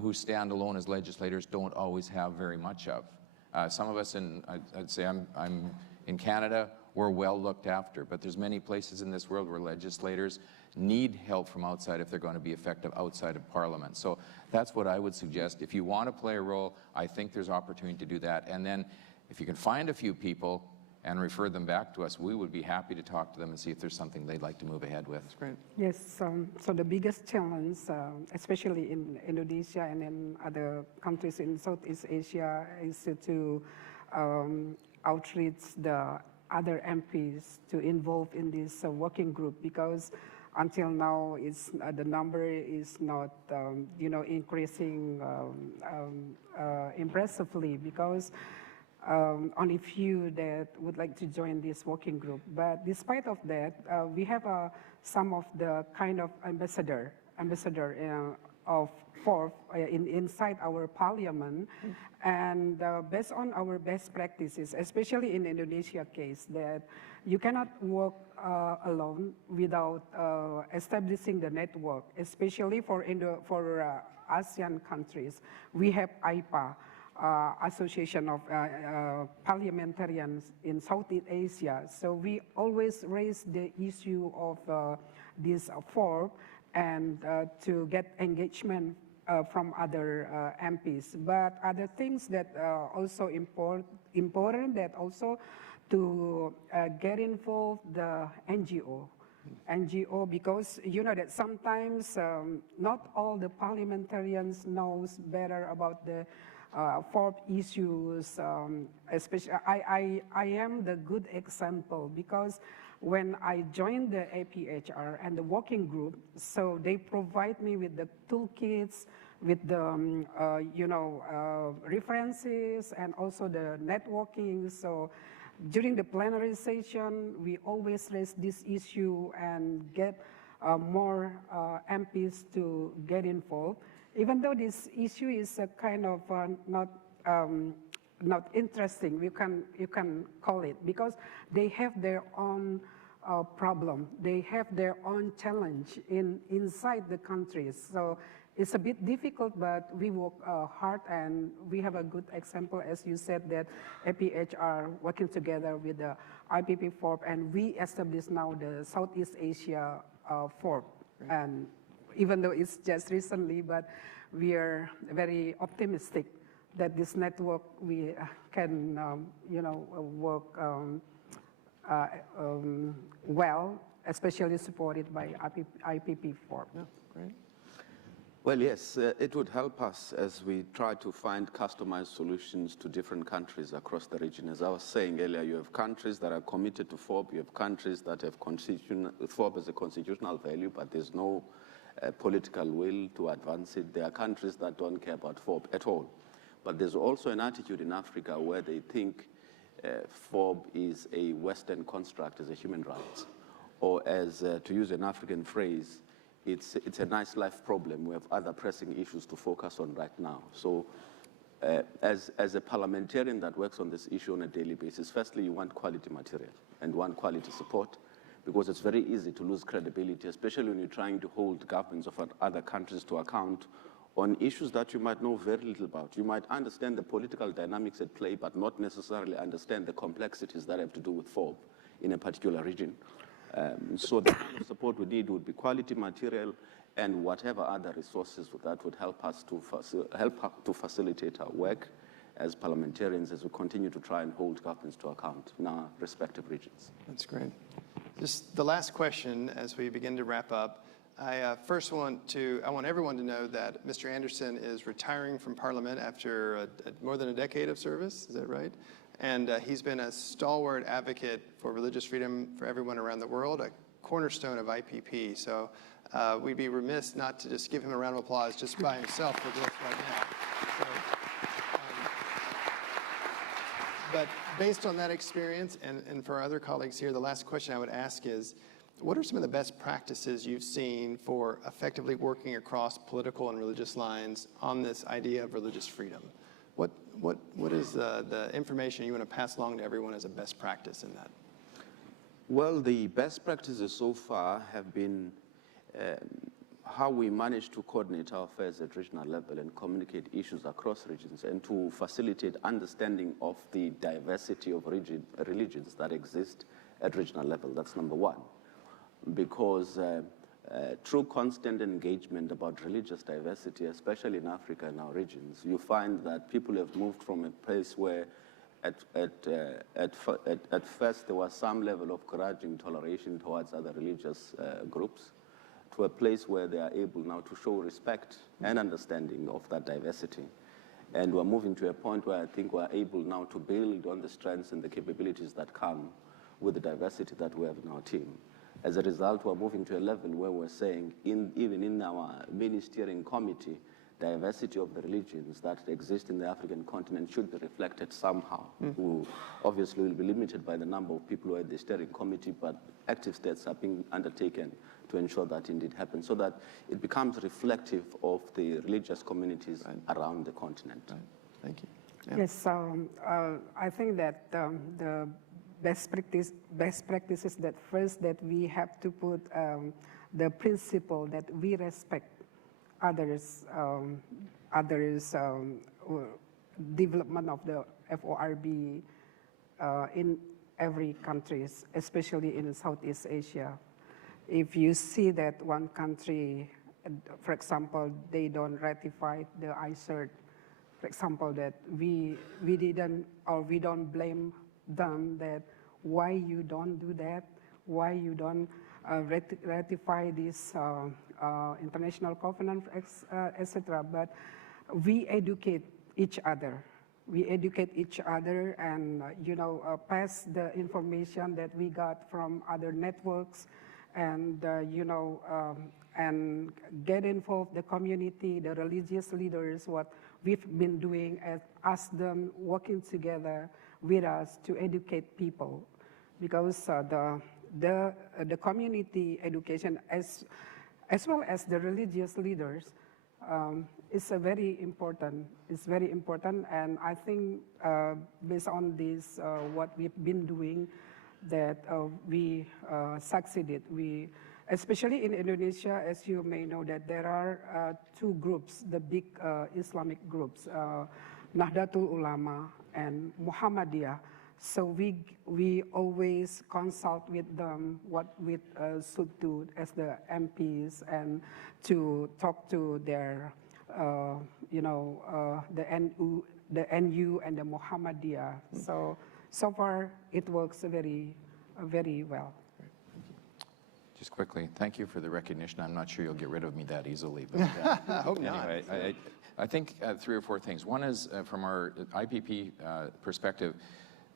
who stand alone as legislators don't always have very much of. Some of us, I'd say I'm in Canada, we're well looked after, but there's many places in this world where legislators need help from outside if they're going to be effective outside of Parliament. So that's what I would suggest. If you want to play a role, I think there's opportunity to do that. And then if you can find a few people and refer them back to us, we would be happy to talk to them and see if there's something they'd like to move ahead with. That's great. Yes, so the biggest challenge, especially in Indonesia and in other countries in Southeast Asia, is to outreach the other MPs to involve in this working group, because until now, the number is not, increasing impressively because only few that would like to join this working group. But despite of that, we have some of the kind of ambassador of FORB inside our parliament, and based on our best practices, especially in Indonesia case, that you cannot work alone without establishing the network, especially for ASEAN countries. We have IPA, Association of Parliamentarians in Southeast Asia. So we always raise the issue of this FORB and to get engagement from other MPs. But other things that also important that also to get involved the NGO, because you know that sometimes not all the parliamentarians knows better about the FORB issues. Especially, I am the good example because when I joined the APHR and the working group, so they provide me with the toolkits, with the references and also the networking. So during the plenary session, we always raise this issue and get more MPs to get involved. Even though this issue is a kind of not interesting, you can call it, because they have their own problem. They have their own challenge inside the countries. So it's a bit difficult, but we work hard, and we have a good example, as you said, that APHR working together with the IPP FORB, and we established now the Southeast Asia FORB. And even though it's just recently, but we are very optimistic that this network we can, work well, especially supported by IPP FORB. Yeah, great. Well, yes, it would help us as we try to find customized solutions to different countries across the region. As I was saying earlier, you have countries that are committed to FORB, you have countries that have FORB as a constitutional value, but there's no political will to advance it. There are countries that don't care about FORB at all. But there's also an attitude in Africa where they think FORB is a Western construct, as a human rights, or as, to use an African phrase, it's a nice life problem. We have other pressing issues to focus on right now. So as a parliamentarian that works on this issue on a daily basis, firstly, you want quality material and want quality support, because it's very easy to lose credibility, especially when you're trying to hold governments of other countries to account on issues that you might know very little about. You might understand the political dynamics at play, but not necessarily understand the complexities that have to do with FORB in a particular region. So the kind of support we need would be quality material and whatever other resources that would help us to facilitate our work as parliamentarians as we continue to try and hold governments to account in our respective regions. That's great. Just the last question as we begin to wrap up. I want everyone to know that Mr. Anderson is retiring from Parliament after more than a decade of service. Is that right? And he's been a stalwart advocate for religious freedom for everyone around the world, a cornerstone of IPP. So we'd be remiss not to just give him a round of applause just by himself for this right now. So, but based on that experience, and for our other colleagues here, the last question I would ask is, what are some of the best practices you've seen for effectively working across political and religious lines on this idea of religious freedom? What is the information you want to pass along to everyone as a best practice in that? Well, the best practices so far have been how we manage to coordinate our affairs at regional level and communicate issues across regions, and to facilitate understanding of the diversity of religions that exist at regional level. That's number one. Because through constant engagement about religious diversity, especially in Africa and our regions, you find that people have moved from a place where at first there was some level of grudging toleration towards other religious groups, to a place where they are able now to show respect and understanding of that diversity. And we're moving to a point where I think we're able now to build on the strengths and the capabilities that come with the diversity that we have in our team. As a result, we're moving to a level where we're saying, even in our mini-steering committee, diversity of the religions that exist in the African continent should be reflected somehow. We obviously will be limited by the number of people who are at the steering committee, but active steps are being undertaken to ensure that indeed happens, so that it becomes reflective of the religious communities around the continent. Right. Thank you. Yeah. Yes, I think that the best practices that first that we have to put the principle that we respect others development of the FORB in every country, especially in Southeast Asia. If you see that one country, for example, they don't ratify the ICERT, for example, that we didn't, or we don't blame them that why you don't do that, why you don't ratify this international covenant, etc. But we educate each other. We educate each other and, pass the information that we got from other networks and, and get involved the community, the religious leaders, what we've been doing, and ask them working together with us to educate people. Because the community education as well as the religious leaders is very important. It's very important, and I think based on this, what we've been doing, that we succeeded. We, especially in Indonesia, as you may know, that there are two groups, the big Islamic groups, Nahdlatul Ulama and Muhammadiyah. So we always consult with them what we should do as the MPs and to talk to their, the NU and the Muhammadiyah. So far it works very, very well. Just quickly, thank you for the recognition. I'm not sure you'll get rid of me that easily. But I hope not. anyway, I think 3 or 4 things. One is from our IPP perspective,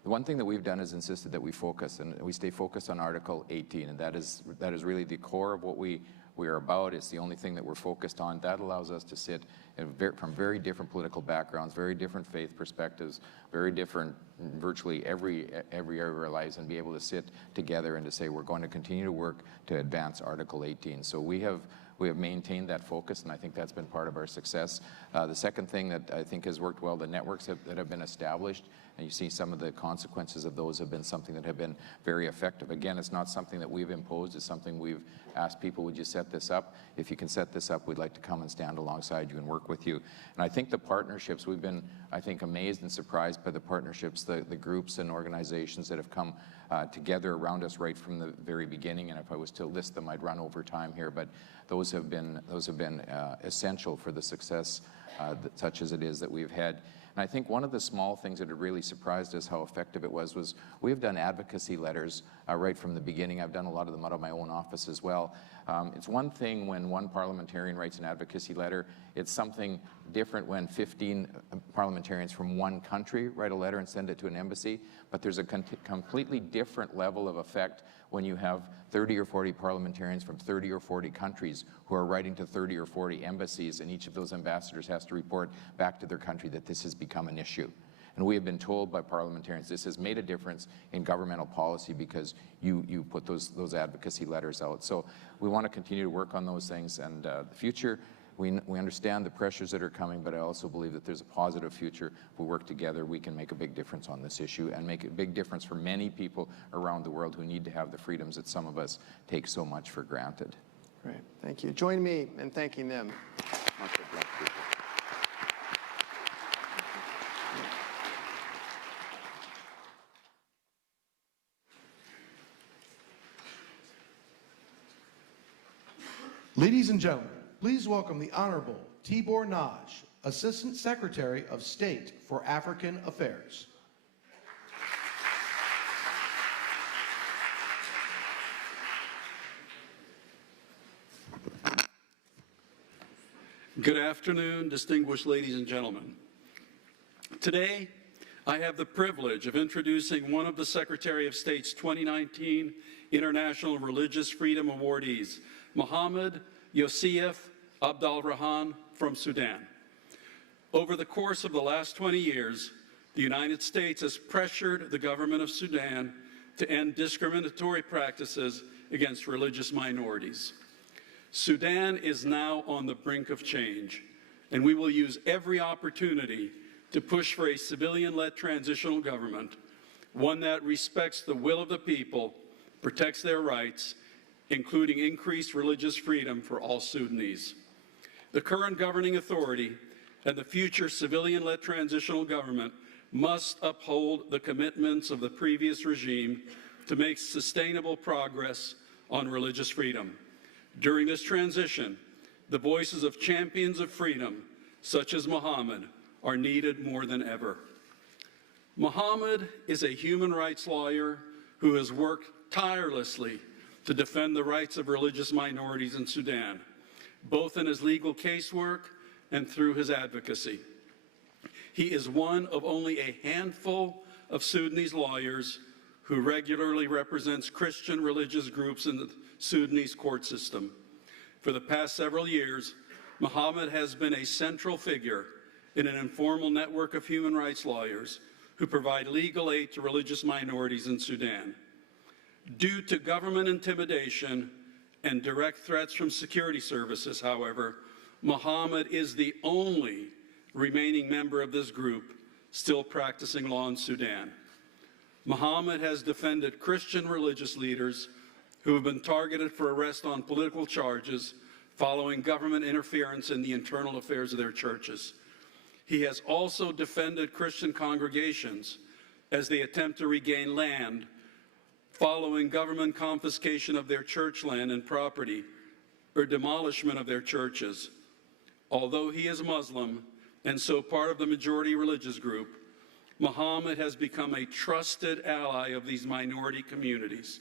the one thing that we've done is insisted that we focus, and we stay focused on Article 18, and that is really the core of what we are about. It's the only thing that we're focused on. That allows us to sit from very different political backgrounds, very different faith perspectives, very different, virtually every area of our lives, and be able to sit together and to say we're going to continue to work to advance Article 18. So we have maintained that focus, and I think that's been part of our success. The second thing that I think has worked well, the networks that have been established, and you see some of the consequences of those have been something that have been very effective. Again, it's not something that we've imposed, it's something we've asked people, would you set this up? If you can set this up, we'd like to come and stand alongside you and work with you. And I think the partnerships, we've been, I think, amazed and surprised by the partnerships, the groups and organizations that have come together around us right from the very beginning. And if I was to list them, I'd run over time here, but those have been essential for the success, such as it is, that we've had. And I think one of the small things that had really surprised us how effective it was we've done advocacy letters right from the beginning. I've done a lot of them out of my own office as well. It's one thing when one parliamentarian writes an advocacy letter. It's something different when 15 parliamentarians from one country write a letter and send it to an embassy. But there's a completely different level of effect when you have 30 or 40 parliamentarians from 30 or 40 countries who are writing to 30 or 40 embassies, and each of those ambassadors has to report back to their country that this has become an issue. And we have been told by parliamentarians this has made a difference in governmental policy because you put those advocacy letters out. So we want to continue to work on those things, and the future, we understand the pressures that are coming, but I also believe that there's a positive future. If we work together, we can make a big difference on this issue and make a big difference for many people around the world who need to have the freedoms that some of us take so much for granted. Great, thank you. Join me in thanking them. Much obliged. Ladies and gentlemen, please welcome the Honorable Tibor Naj, Assistant Secretary of State for African Affairs. Good afternoon, distinguished ladies and gentlemen. Today, I have the privilege of introducing one of the Secretary of State's 2019 International Religious Freedom Awardees, Mohammed Yousef Abdal-Rahman from Sudan. Over the course of the last 20 years, the United States has pressured the government of Sudan to end discriminatory practices against religious minorities. Sudan is now on the brink of change, and we will use every opportunity to push for a civilian-led transitional government, one that respects the will of the people, protects their rights, including increased religious freedom for all Sudanese. The current governing authority and the future civilian-led transitional government must uphold the commitments of the previous regime to make sustainable progress on religious freedom. During this transition, the voices of champions of freedom, such as Mohammed, are needed more than ever. Mohammed is a human rights lawyer who has worked tirelessly to defend the rights of religious minorities in Sudan, both in his legal casework and through his advocacy. He is one of only a handful of Sudanese lawyers who regularly represents Christian religious groups in the Sudanese court system. For the past several years, Mohammed has been a central figure in an informal network of human rights lawyers who provide legal aid to religious minorities in Sudan. Due to government intimidation and direct threats from security services, however, Mohammed is the only remaining member of this group still practicing law in Sudan. Mohammed has defended Christian religious leaders who have been targeted for arrest on political charges following government interference in the internal affairs of their churches. He has also defended Christian congregations as they attempt to regain land following government confiscation of their church land and property or demolishment of their churches. Although he is Muslim and so part of the majority religious group, Mohammed has become a trusted ally of these minority communities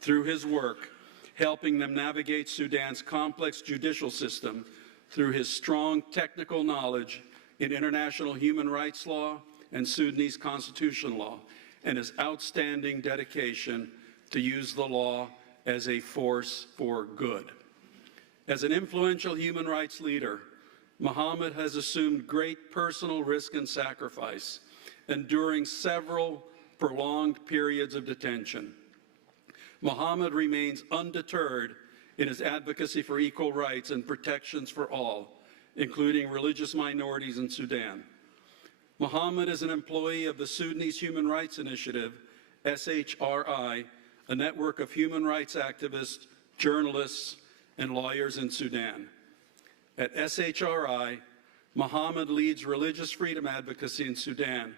through his work, helping them navigate Sudan's complex judicial system through his strong technical knowledge in international human rights law and Sudanese constitutional law, and his outstanding dedication to use the law as a force for good. As an influential human rights leader, Mohammed has assumed great personal risk and sacrifice, enduring several prolonged periods of detention. Mohammed remains undeterred in his advocacy for equal rights and protections for all, including religious minorities in Sudan. Mohammed is an employee of the Sudanese Human Rights Initiative, SHRI, a network of human rights activists, journalists, and lawyers in Sudan. At SHRI, Mohammed leads religious freedom advocacy in Sudan,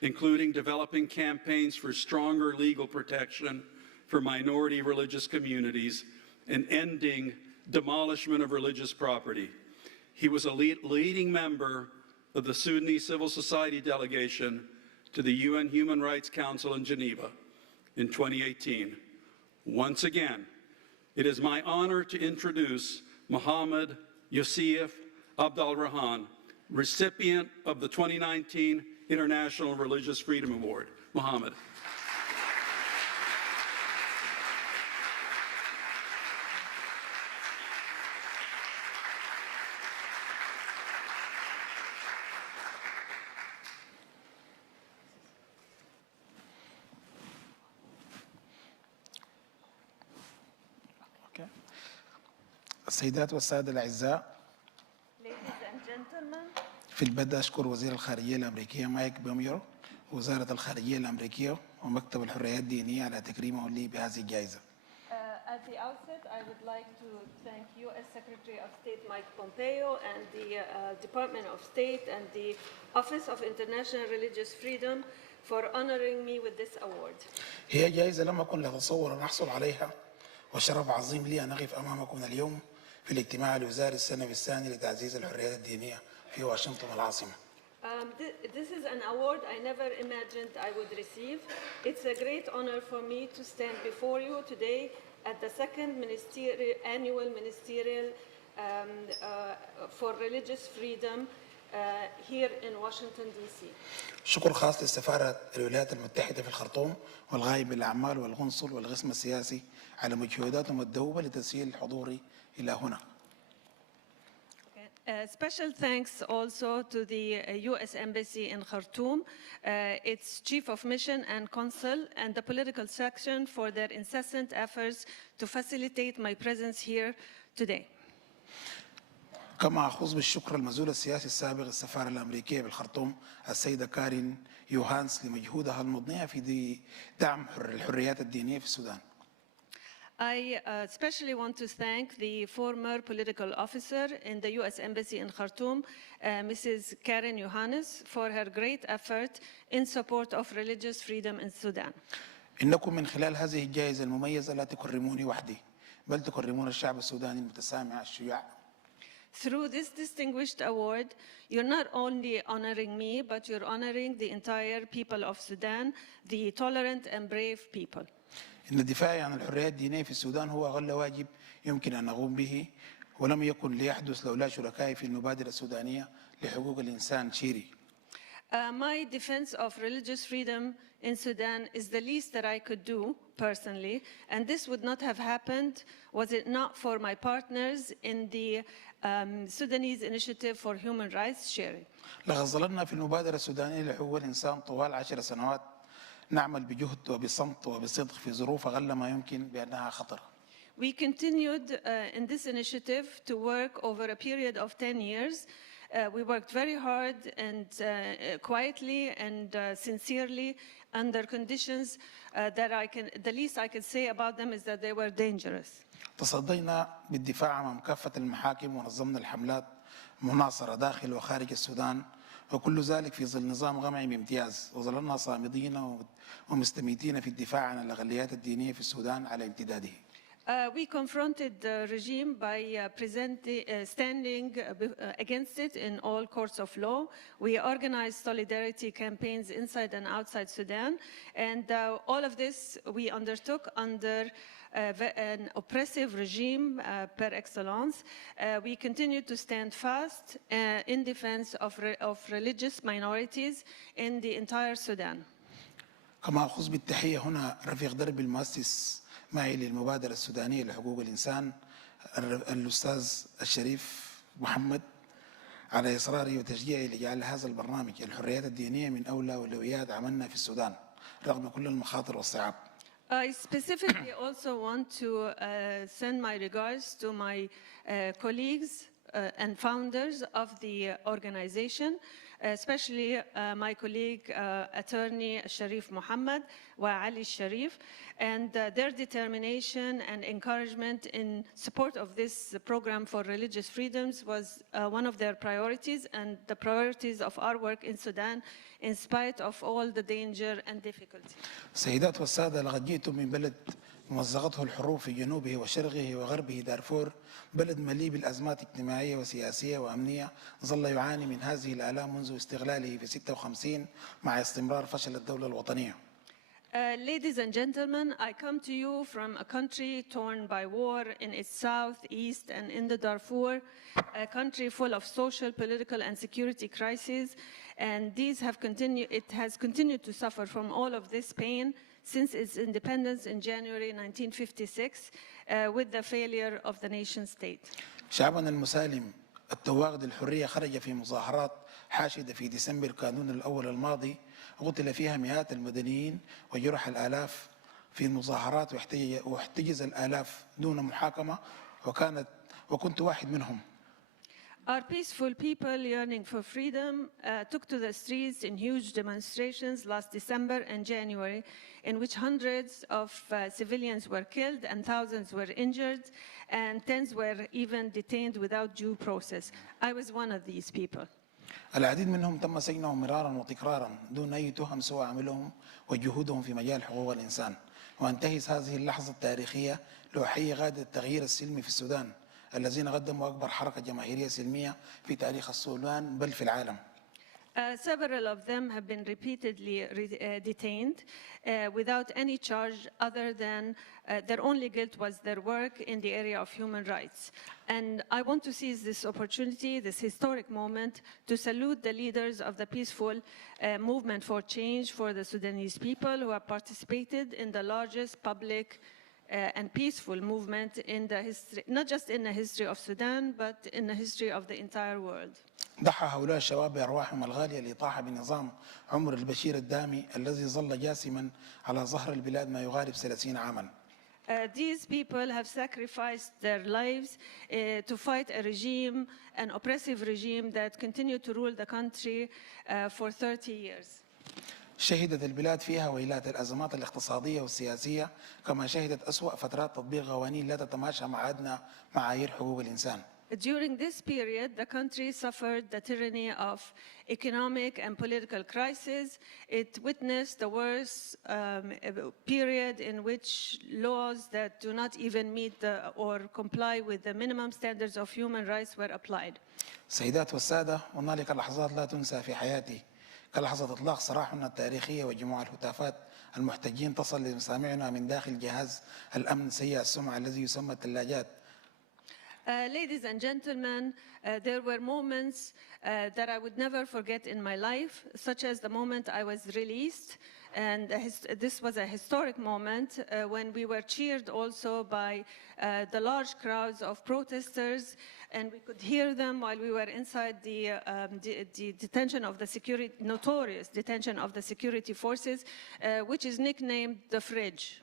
including developing campaigns for stronger legal protection for minority religious communities and ending demolishment of religious property. He was a leading member of the Sudanese civil society delegation to the UN Human Rights Council in Geneva in 2018. Once again, it is my honor to introduce Mohammed Yousef Abdal-Rahman, recipient of the 2019 International Religious Freedom Award. Mohammed. السيدات والسادة الأعزاء، Ladies and gentlemen, في البدء أشكر وزير الخارجية الأمريكية مايك بومبيو ووزارة الخارجية الأمريكية ومكتب الحريات الدينية على تكريمه لي بهذه الجائزة. At the outset, I would like to thank U.S. Secretary of State Mike Pompeo and the Department of State and the Office of International Religious Freedom for honoring me with this award. هي جائزة لم أكن أتصور أن أحصل عليها، وشرف عظيم لي أن أقف أمامكم اليوم في الاجتماع الوزاري السنوي الثاني لتعزيز الحريات الدينية في واشنطن العاصمة. This is an award I never imagined I would receive. It's a great honor for me to stand before you today at the second annual ministerial for religious freedom here in Washington, D.C. شكر خاص لسفارة الولايات المتحدة في الخرطوم والغايب الأعمال والقنصل والقسم السياسي على مجهوداتهم الدؤوبة لتسهيل حضوري إلى هنا. Special thanks also to the U.S. Embassy in Khartoum, its Chief of Mission and Consul, and the political section for their incessant efforts to facilitate my presence here today. كما أخص بالشكر المسؤول السياسي السابق السفارة الأمريكية بالخرطوم السيدة كارين يوهانس لمجهودها المضنية في دعم الحريات الدينية في السودان. I especially want to thank the former political officer in the U.S. Embassy in Khartoum, Mrs. Karen Yohannes, for her great effort in support of religious freedom in Sudan. إنكم من خلال هذه الجائزة المميزة لا تكرموني وحدي، بل تكرمون الشعب السوداني المتسامع الشجاع. Through this distinguished award, you're not only honoring me, but you're honoring the entire people of Sudan, the tolerant and brave people. إن دفاعي عن الحريات الدينية في السودان هو أغلى واجب يمكن أن أقوم به، ولم يكن ليحدث لولا شركائي في المبادرة السودانية لحقوق الإنسان شيري. My defense of religious freedom in Sudan is the least that I could do personally, and this would not have happened was it not for my partners in the Sudanese Initiative for Human Rights, Sharing. لقد ظللنا في المبادرة السودانية لحقوق الإنسان طوال 10 سنوات نعمل بجهد وبصمت وبصدق في ظروف أقل ما يمكن بأنها خطر. We continued in this initiative to work over a period of 10 years. We worked very hard and quietly and sincerely under conditions that the least I can say about them is that they were dangerous. تصدينا بالدفاع أمام كافة المحاكم ونظمنا الحملات مناصرة داخل وخارج السودان، وكل ذلك في ظل نظام غمعي بامتياز، وظللنا صامدين ومستميتين في الدفاع عن الأقليات الدينية في السودان على امتداده. We confronted the regime by standing against it in all courts of law. We organized solidarity campaigns inside and outside Sudan, and all of this we undertook under an oppressive regime per excellence. We continued to stand fast in defense of religious minorities in the entire Sudan. كما أخص بالتحية هنا رفيق دربي المؤسس معي للمبادرة السودانية لحقوق الإنسان الأستاذ الشريف محمد على إصراري وتشجيعي لجعل هذا البرنامج الحريات الدينية من أولى أولويات عملنا في السودان رغم كل المخاطر والصعاب. I specifically also want to send my regards to my colleagues and founders of the organization, especially my colleague attorney Sharif Muhammad wa Ali Sharif, and their determination and encouragement in support of this program for religious freedoms was one of their priorities and the priorities of our work in Sudan in spite of all the danger and difficulty. سيدات والسادة، لقد جئتم من بلد ممزقته الحروب في جنوبه وشرقه وغربه دارفور، بلد مليء بالأزمات اجتماعية وسياسية وأمنية ظل يعاني من هذه الآلام منذ استغلاله في 56 مع استمرار فشل الدولة الوطنية. Ladies and gentlemen, I come to you from a country torn by war in its south, east, and in the Darfur, a country full of social, political, and security crises, and it has continued to suffer from all of this pain since its independence in January 1956 with the failure of the nation state. شعبنا المسالم التواغد الحرية خرج في مظاهرات حاشدة في ديسمبر كانون الأول الماضي، قتل فيها مئات المدنيين وجرح الآلاف في المظاهرات واحتجز الآلاف دون محاكمة وكنت واحد منهم. Our peaceful people yearning for freedom took to the streets in huge demonstrations last December and January, in which hundreds of civilians were killed and thousands were injured, and tens were even detained without due process. I was one of these people. العديد منهم تم سجنهم مرارا وتكرارا دون أي تهم سوى عملهم وجهودهم في مجال حقوق الإنسان. وانتهز هذه اللحظة التاريخية لأحيي قادة التغيير السلمي في السودان الذين قدموا أكبر حركة جماهيرية سلمية في تاريخ السودان بل في العالم. Several of them have been repeatedly detained without any charge other than their only guilt was their work in the area of human rights. And I want to seize this opportunity, this historic moment, to salute the leaders of the peaceful movement for change for the Sudanese people who have participated in the largest public and peaceful movement in the history, not just in the history of Sudan, but in the history of the entire world. ضحى هؤلاء الشباب بأرواحهم الغالية لإطاحة بنظام عمر البشير الدامي الذي ظل جاسما على ظهر البلاد ما يقارب 30 عاما. These people have sacrificed their lives to fight a regime, an oppressive regime that continued to rule the country for 30 years. شهدت البلاد فيها ويلات الأزمات الاقتصادية والسياسية كما شهدت أسوأ فترات تطبيق قوانين لا تتماشى مع أدنى معايير حقوق الإنسان. During this period, the country suffered the tyranny of economic and political crisis. It witnessed the worst period in which laws that do not even meet or comply with the minimum standards of human rights were applied. سيدات والسادة، هنالك لحظات لا تنسى في حياتي كلحظة إطلاق سراحنا التاريخية وجموع الهتافات المحتجين تصل لمسامعنا من داخل جهاز الأمن سيء السمعة الذي يسمى الثلاجات. Ladies and gentlemen, there were moments that I would never forget in my life, such as the moment I was released. And this was a historic moment when we were cheered also by the large crowds of protesters, and we could hear them while we were inside the detention of the security, notorious detention of the security forces, which is nicknamed the fridge.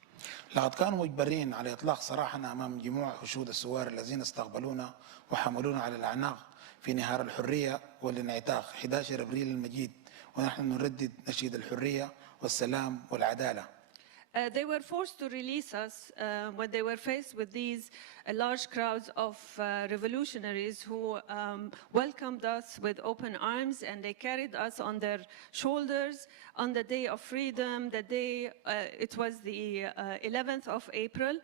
لقد كانوا مجبرين على إطلاق سراحنا أمام جموع حشود الثوار الذين استقبلونا وحملونا على الأعناق في نهار الحرية والانعتاق 11 أبريل المجيد ونحن نردد نشيد الحرية والسلام والعدالة. They were forced to release us when they were faced with these large crowds of revolutionaries who welcomed us with open arms, and they carried us on their shoulders on the day of freedom, the day, it was the 11th of April,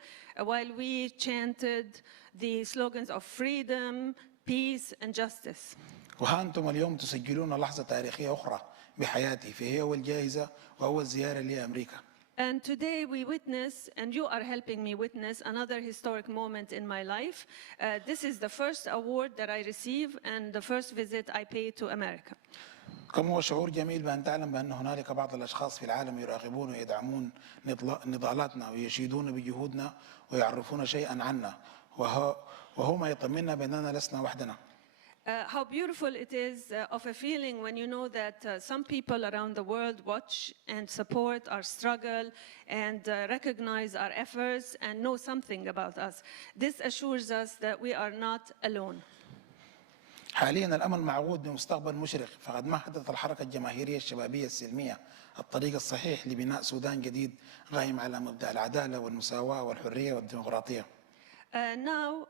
while we chanted the slogans of freedom, peace, and justice. وها أنتم اليوم تسجلون لحظة تاريخية أخرى بحياتي فهي أول جائزة وأول زيارة لأمريكا. And today we witness, and you are helping me witness, another historic moment in my life. This is the first award that I receive and the first visit I pay to America. كما هو شعور جميل بأن تعلم بأن هنالك بعض الأشخاص في العالم يراقبون ويدعمون نضالاتنا ويشيدون بجهودنا ويعرفون شيئا عنا وهو ما يطمئننا بأننا لسنا وحدنا. How beautiful it is of a feeling when you know that some people around the world watch and support our struggle and recognize our efforts and know something about us. This assures us that we are not alone. حاليا الأمل معقود بمستقبل مشرق فقد مهدت الحركة الجماهيرية الشبابية السلمية الطريق الصحيح لبناء سودان جديد قائم على مبدأ العدالة والمساواة والحرية والديمقراطية. Now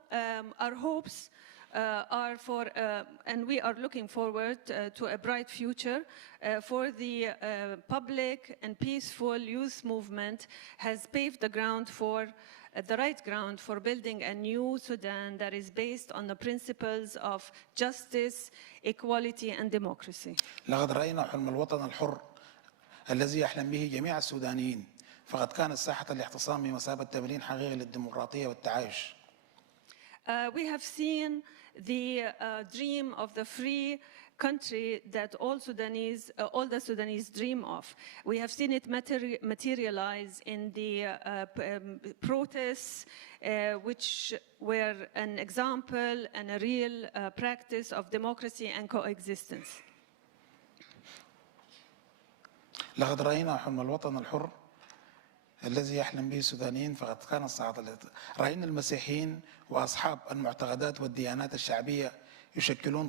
our hopes are for, and we are looking forward to a bright future for the public and peaceful youth movement has paved the ground for the right ground for building a new Sudan that is based on the principles of justice, equality, and democracy. لقد رأينا حلم الوطن الحر الذي يحلم به جميع السودانيين فقد كانت ساحة الاعتصام بمثابة تمرين حقيقي للديمقراطية والتعايش. We have seen the dream of the free country that all the Sudanese dream of. We have seen it materialize in the protests, which were an example and a real practice of democracy and coexistence. لقد رأينا حلم الوطن الحر الذي يحلم به السودانيين فقد كان الصعد. رأينا المسيحيين وأصحاب المعتقدات والديانات الشعبية يشكلون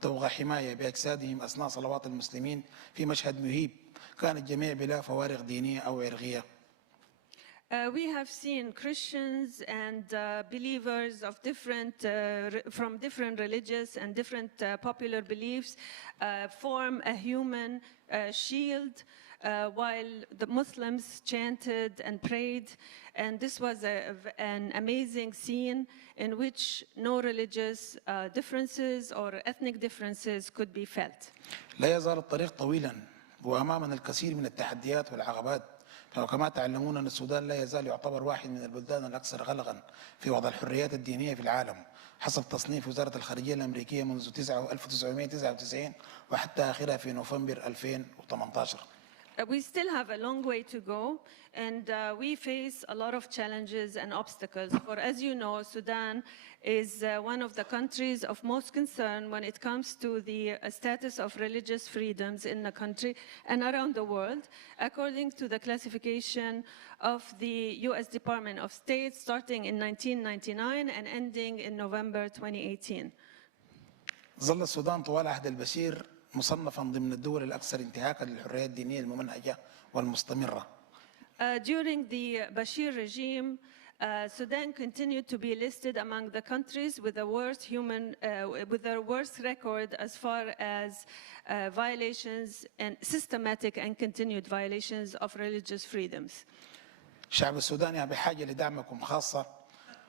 طوغة حماية بأجسادهم أثناء صلوات المسلمين في مشهد مهيب كان الجميع بلا فوارق دينية أو عرقية. We have seen Christians and believers of from different religious and different popular beliefs form a human shield while the Muslims chanted and prayed. And this was an amazing scene in which no religious differences or ethnic differences could be felt. لا يزال الطريق طويلا وأمامنا الكثير من التحديات والعقبات. فكما تعلمون أن السودان لا يزال يعتبر واحد من البلدان الأكثر غلقا في وضع الحريات الدينية في العالم حسب تصنيف وزارة الخارجية الأمريكية منذ 1999 وحتى آخرها في نوفمبر 2018. We still have a long way to go, and we face a lot of challenges and obstacles. For as you know, Sudan is one of the countries of most concern when it comes to the status of religious freedoms in the country and around the world, according to the classification of the U.S. Department of State, starting in 1999 and ending in November 2018. ظل السودان طوال عهد البشير مصنفا ضمن الدول الأكثر انتهاكا للحريات الدينية الممنهجة والمستمرة. During the Bashir regime, Sudan continued to be listed among the countries with the worst record as far as violations and systematic and continued violations of religious freedoms. الشعب السوداني بحاجة لدعمكم خاصة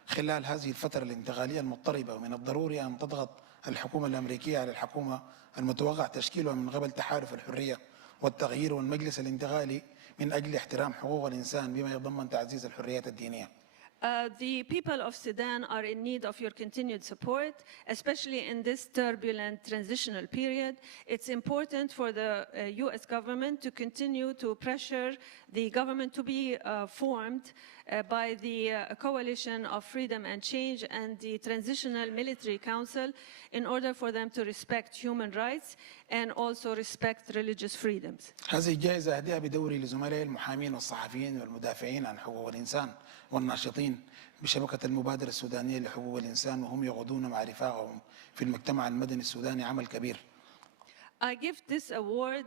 خلال هذه الفترة الانتقالية المضطربة، ومن الضروري أن تضغط الحكومة الأمريكية على الحكومة المتوقع تشكيلها من قبل تحالف الحرية والتغيير والمجلس الانتقالي من أجل احترام حقوق الإنسان بما يتضمن تعزيز الحريات الدينية. The people of Sudan are in need of your continued support, especially in this turbulent transitional period. It's important for the U.S. government to continue to pressure the government to be formed by the Coalition of Freedom and Change and the Transitional Military Council in order for them to respect human rights and also respect religious freedoms. هذه الجائزة أهديها بدوري لزملائي المحامين والصحفيين والمدافعين عن حقوق الإنسان والناشطين بشبكة المبادرة السودانية لحقوق الإنسان، وهم يقودون مع رفاقهم في المجتمع المدني السوداني عمل كبير. I give this award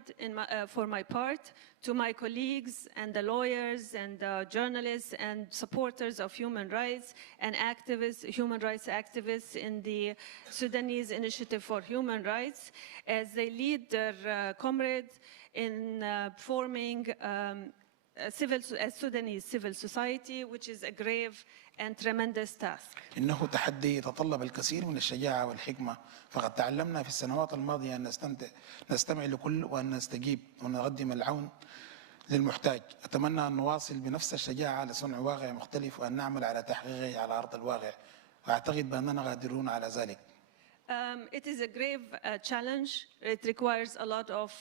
for my part to my colleagues and the lawyers and the journalists and supporters of human rights and activists, human rights activists in the Sudanese Initiative for Human Rights as they lead their comrades in forming a Sudanese civil society, which is a grave and tremendous task. إنه تحدي يتطلب الكثير من الشجاعة والحكمة، فقد تعلمنا في السنوات الماضية أن نستمع لكل وأن نستجيب ونقدم العون للمحتاج. أتمنى أن نواصل بنفس الشجاعة لصنع واقع مختلف وأن نعمل على تحقيقه على أرض الواقع، وأعتقد بأننا قادرون على ذلك. It is a grave challenge. It requires a lot of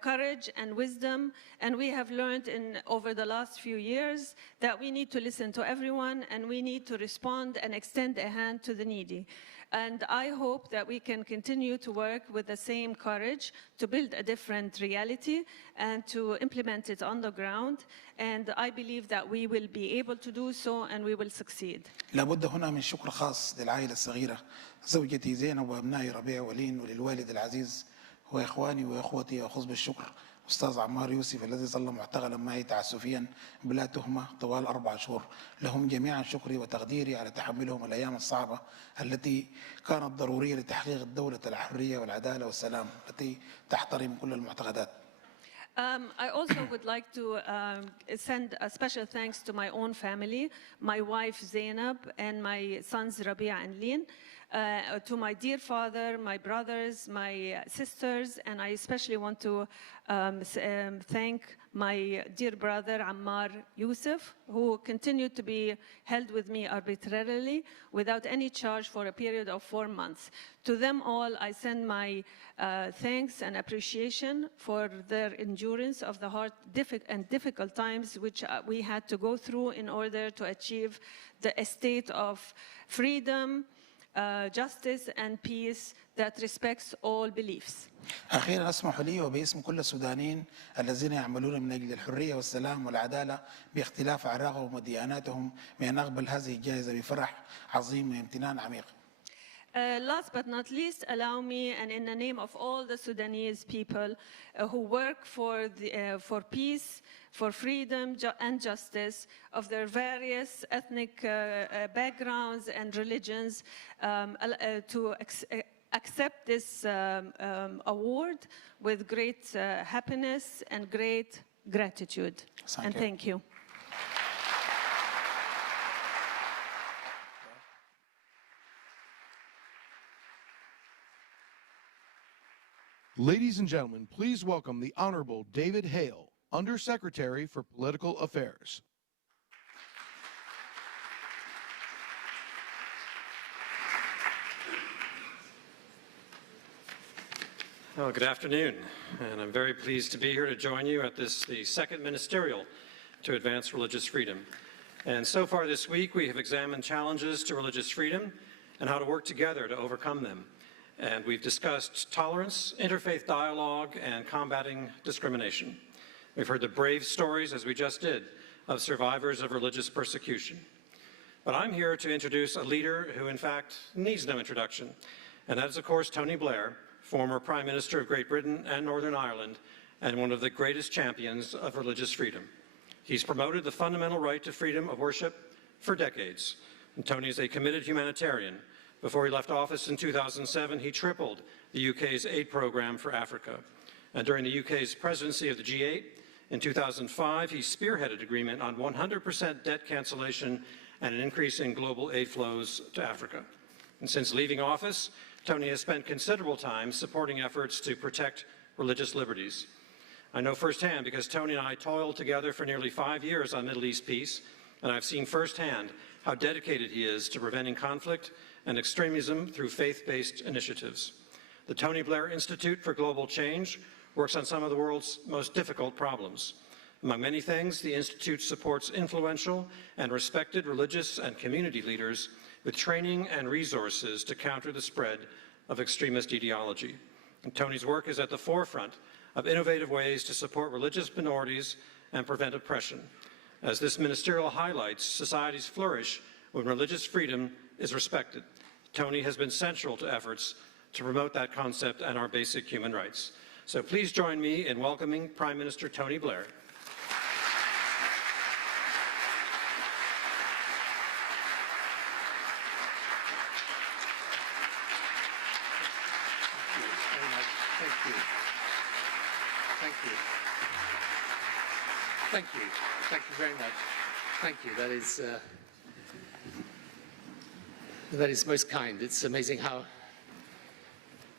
courage and wisdom. And we have learned over the last few years that we need to listen to everyone and we need to respond and extend a hand to the needy. And I hope that we can continue to work with the same courage to build a different reality and to implement it on the ground. And I believe that we will be able to do so and we will succeed. لابد هنا من شكر خاص للعائلة الصغيرة، زوجتي زينب وأبنائي ربيع ولين، وللوالد العزيز وإخواني وأخوتي، وأخص بالشكر أستاذ عمار يوسف الذي ظل معتقلا معي تعسفيا بلا تهمة طوال 4 شهور. لهم جميعا شكري وتقديري على تحملهم الأيام الصعبة التي كانت ضرورية لتحقيق الدولة الحرية والعدالة والسلام التي تحترم كل المعتقدات. I also would like to send a special thanks to my own family, my wife Zainab and my sons Rabia and Lin, to my dear father, my brothers, my sisters, and I especially want to thank my dear brother Ammar Yusuf, who continued to be held with me arbitrarily without any charge for a period of 4 months. To them all, I send my thanks and appreciation for their endurance of the hard and difficult times which we had to go through in order to achieve a state of freedom, justice and peace that respects all beliefs. أخيرا اسمحوا لي وباسم كل السودانيين الذين يعملون من أجل الحرية والسلام والعدالة باختلاف أعراقهم ودياناتهم بأن أقبل هذه الجائزة بفرح عظيم وامتنان عميق. Last but not least, allow me, and in the name of all the Sudanese people who work for peace, for freedom and justice of their various ethnic backgrounds and religions, to accept this award with great happiness and great gratitude. Thank you. Ladies and gentlemen, please welcome the Honorable David Hale, Undersecretary for Political Affairs. Well, good afternoon, and I'm very pleased to be here to join you at the second ministerial to advance religious freedom. And so far this week, we have examined challenges to religious freedom and how to work together to overcome them. And we've discussed tolerance, interfaith dialogue, and combating discrimination. We've heard the brave stories, as we just did, of survivors of religious persecution. But I'm here to introduce a leader who, in fact, needs no introduction, and that is, of course, Tony Blair, former Prime Minister of Great Britain and Northern Ireland, and one of the greatest champions of religious freedom. He's promoted the fundamental right to freedom of worship for decades, and Tony is a committed humanitarian. Before he left office in 2007, he tripled the UK's aid program for Africa. And during the UK's presidency of the G8 in 2005, he spearheaded agreement on 100% debt cancellation and an increase in global aid flows to Africa. And since leaving office, Tony has spent considerable time supporting efforts to protect religious liberties. I know firsthand because Tony and I toiled together for nearly 5 years on Middle East peace, and I've seen firsthand how dedicated he is to preventing conflict and extremism through faith-based initiatives. The Tony Blair Institute for Global Change works on some of the world's most difficult problems. Among many things, the Institute supports influential and respected religious and community leaders with training and resources to counter the spread of extremist ideology. And Tony's work is at the forefront of innovative ways to support religious minorities and prevent oppression. As this ministerial highlights, societies flourish when religious freedom is respected. Tony has been central to efforts to promote that concept and our basic human rights. So please join me in welcoming Prime Minister Tony Blair. Thank you. Thank you very much. Thank you. That is most kind. It's amazing how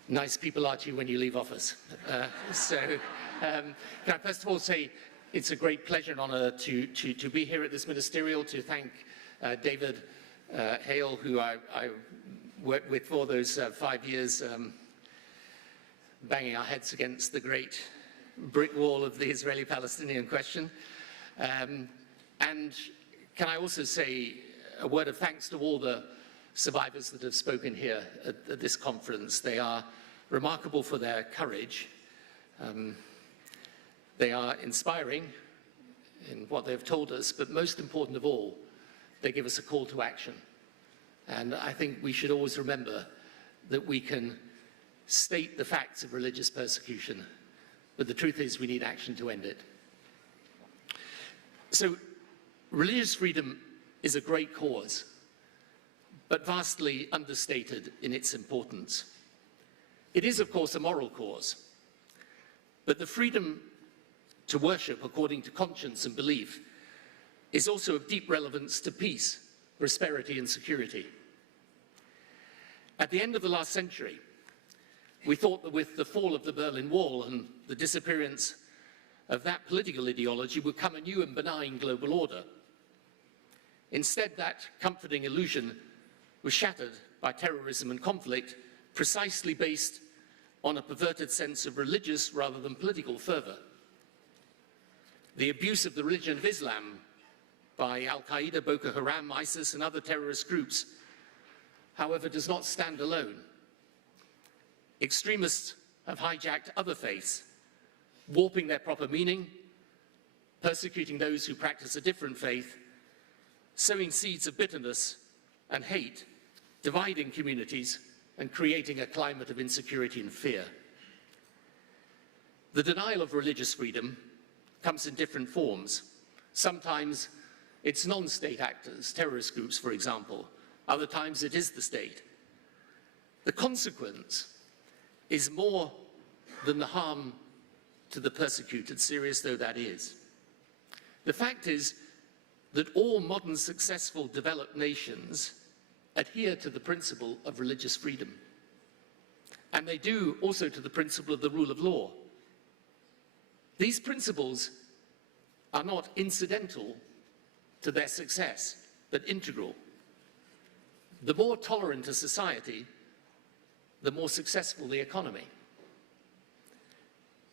nice people are to you when you leave office. Can I first of all say it's a great pleasure and honor to be here at this ministerial, to thank David Hale, who I worked with for those 5 years, banging our heads against the great brick wall of the Israeli-Palestinian question. And can I also say a word of thanks to all the survivors that have spoken here at this conference. They are remarkable for their courage. They are inspiring in what they've told us, but most important of all, they give us a call to action. And I think we should always remember that we can state the facts of religious persecution, but the truth is we need action to end it. So religious freedom is a great cause, but vastly understated in its importance. It is, of course, a moral cause, but the freedom to worship according to conscience and belief is also of deep relevance to peace, prosperity, and security. At the end of the last century, we thought that with the fall of the Berlin Wall and the disappearance of that political ideology would come a new and benign global order. Instead, that comforting illusion was shattered by terrorism and conflict, precisely based on a perverted sense of religious rather than political fervor. The abuse of the religion of Islam by Al-Qaeda, Boko Haram, ISIS, and other terrorist groups, however, does not stand alone. Extremists have hijacked other faiths, warping their proper meaning, persecuting those who practice a different faith, sowing seeds of bitterness and hate, dividing communities, and creating a climate of insecurity and fear. The denial of religious freedom comes in different forms. Sometimes it's non-state actors, terrorist groups, for example. Other times it is the state. The consequence is more than the harm to the persecuted, serious though that is. The fact is that all modern successful developed nations adhere to the principle of religious freedom. And they do also to the principle of the rule of law. These principles are not incidental to their success, but integral. The more tolerant a society, the more successful the economy.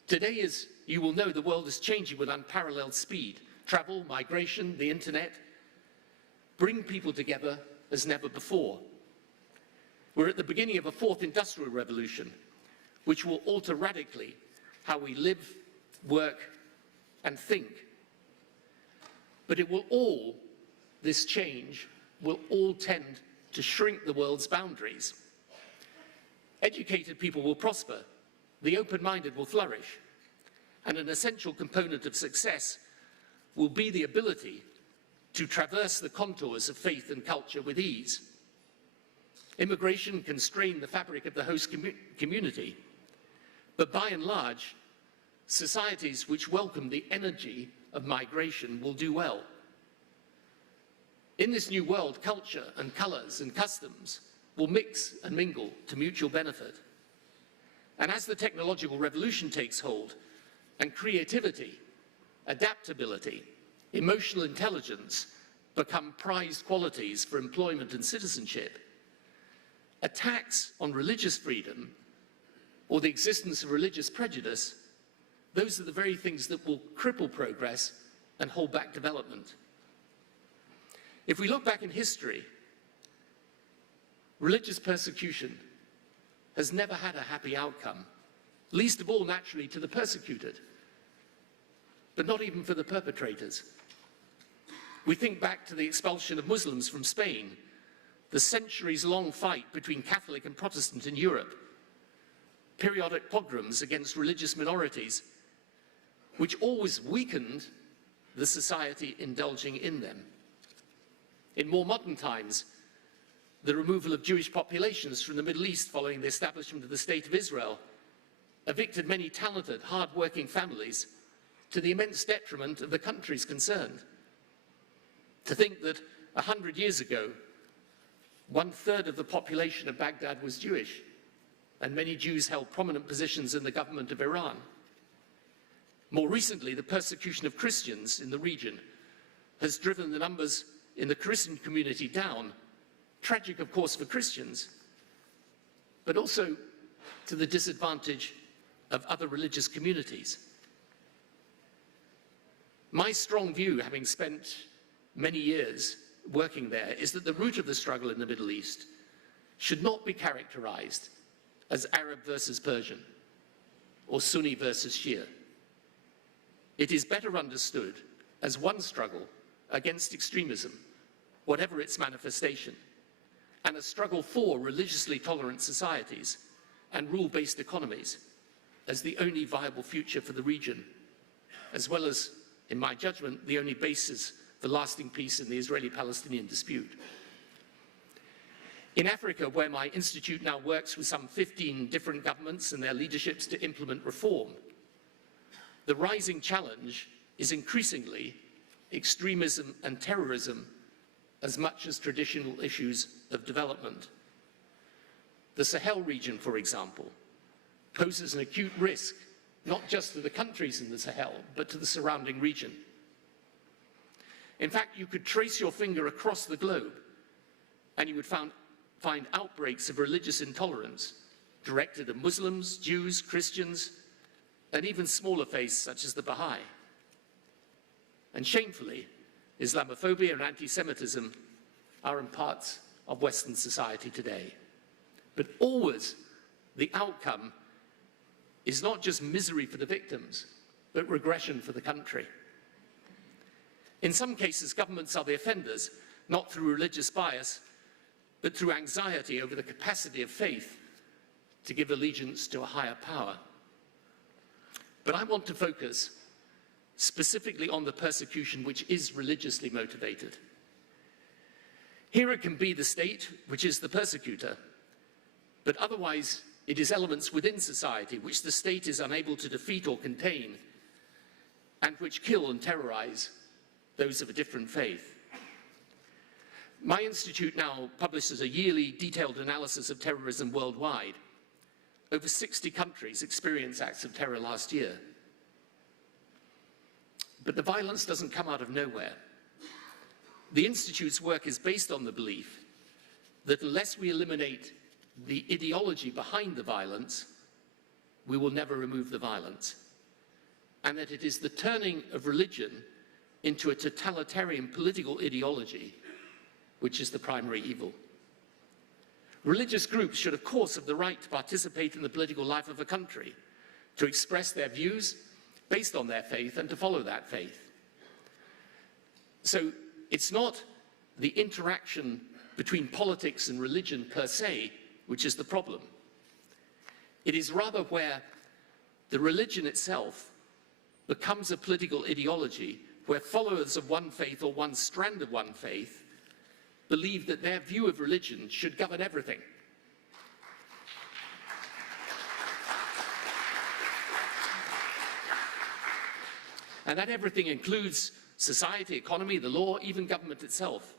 Today, as you will know, the world is changing with unparalleled speed. Travel, migration, the internet bring people together as never before. We're at the beginning of a fourth industrial revolution, which will alter radically how we live, work, and think. But this change will all tend to shrink the world's boundaries. Educated people will prosper, the open-minded will flourish, and an essential component of success will be the ability to traverse the contours of faith and culture with ease. Immigration can strain the fabric of the host community, but by and large, societies which welcome the energy of migration will do well. In this new world, culture and colors and customs will mix and mingle to mutual benefit. And as the technological revolution takes hold, and creativity, adaptability, emotional intelligence become prized qualities for employment and citizenship, attacks on religious freedom or the existence of religious prejudice, those are the very things that will cripple progress and hold back development. If we look back in history, religious persecution has never had a happy outcome, least of all, naturally, to the persecuted, but not even for the perpetrators. We think back to the expulsion of Muslims from Spain, the centuries-long fight between Catholic and Protestant in Europe, periodic pogroms against religious minorities, which always weakened the society indulging in them. In more modern times, the removal of Jewish populations from the Middle East following the establishment of the State of Israel evicted many talented, hard-working families to the immense detriment of the countries concerned. To think that 100 years ago, 1/3 of the population of Baghdad was Jewish, and many Jews held prominent positions in the government of Iran. More recently, the persecution of Christians in the region has driven the numbers in the Christian community down. Tragic, of course, for Christians, but also to the disadvantage of other religious communities. My strong view, having spent many years working there, is that the root of the struggle in the Middle East should not be characterized as Arab versus Persian or Sunni versus Shia. It is better understood as one struggle against extremism, whatever its manifestation, and a struggle for religiously tolerant societies and rule-based economies as the only viable future for the region, as well as, in my judgment, the only basis for lasting peace in the Israeli-Palestinian dispute. In Africa, where my institute now works with some 15 different governments and their leaderships to implement reform, the rising challenge is increasingly extremism and terrorism as much as traditional issues of development. The Sahel region, for example, poses an acute risk, not just to the countries in the Sahel, but to the surrounding region. In fact, you could trace your finger across the globe and you would find outbreaks of religious intolerance directed at Muslims, Jews, Christians, and even smaller faiths such as the Baha'i. And shamefully, Islamophobia and anti-Semitism are in parts of Western society today. But always, the outcome is not just misery for the victims, but regression for the country. In some cases, governments are the offenders, not through religious bias, but through anxiety over the capacity of faith to give allegiance to a higher power. But I want to focus specifically on the persecution which is religiously motivated. Here it can be the state which is the persecutor, but otherwise it is elements within society which the state is unable to defeat or contain, and which kill and terrorize those of a different faith. My institute now publishes a yearly detailed analysis of terrorism worldwide. Over 60 countries experienced acts of terror last year. But the violence doesn't come out of nowhere. The Institute's work is based on the belief that unless we eliminate the ideology behind the violence, we will never remove the violence. And that it is the turning of religion into a totalitarian political ideology which is the primary evil. Religious groups should, of course, have the right to participate in the political life of a country, to express their views based on their faith and to follow that faith. So it's not the interaction between politics and religion per se which is the problem. It is rather where the religion itself becomes a political ideology, where followers of one faith or one strand of one faith believe that their view of religion should govern everything. And that everything includes society, economy, the law, even government itself.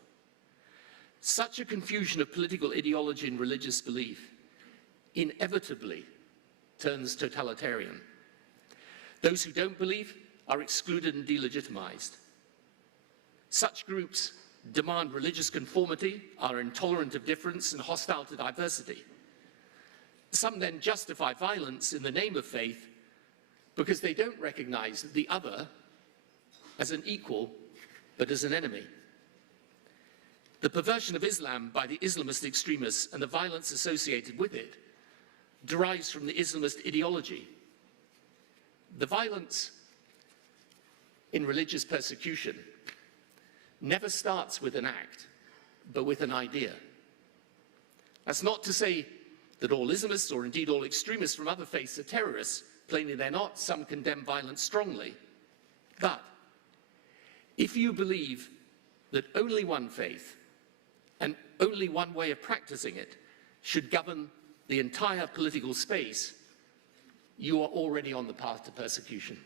Such a confusion of political ideology and religious belief inevitably turns totalitarian. Those who don't believe are excluded and delegitimized. Such groups demand religious conformity, are intolerant of difference and hostile to diversity. Some then justify violence in the name of faith because they don't recognize the other as an equal, but as an enemy. The perversion of Islam by the Islamist extremists and the violence associated with it derives from the Islamist ideology. The violence in religious persecution never starts with an act, but with an idea. That's not to say that all Islamists, or indeed all extremists from other faiths, are terrorists. Plainly they're not. Some condemn violence strongly. But if you believe that only one faith and only one way of practicing it should govern the entire political space, you are already on the path to persecution.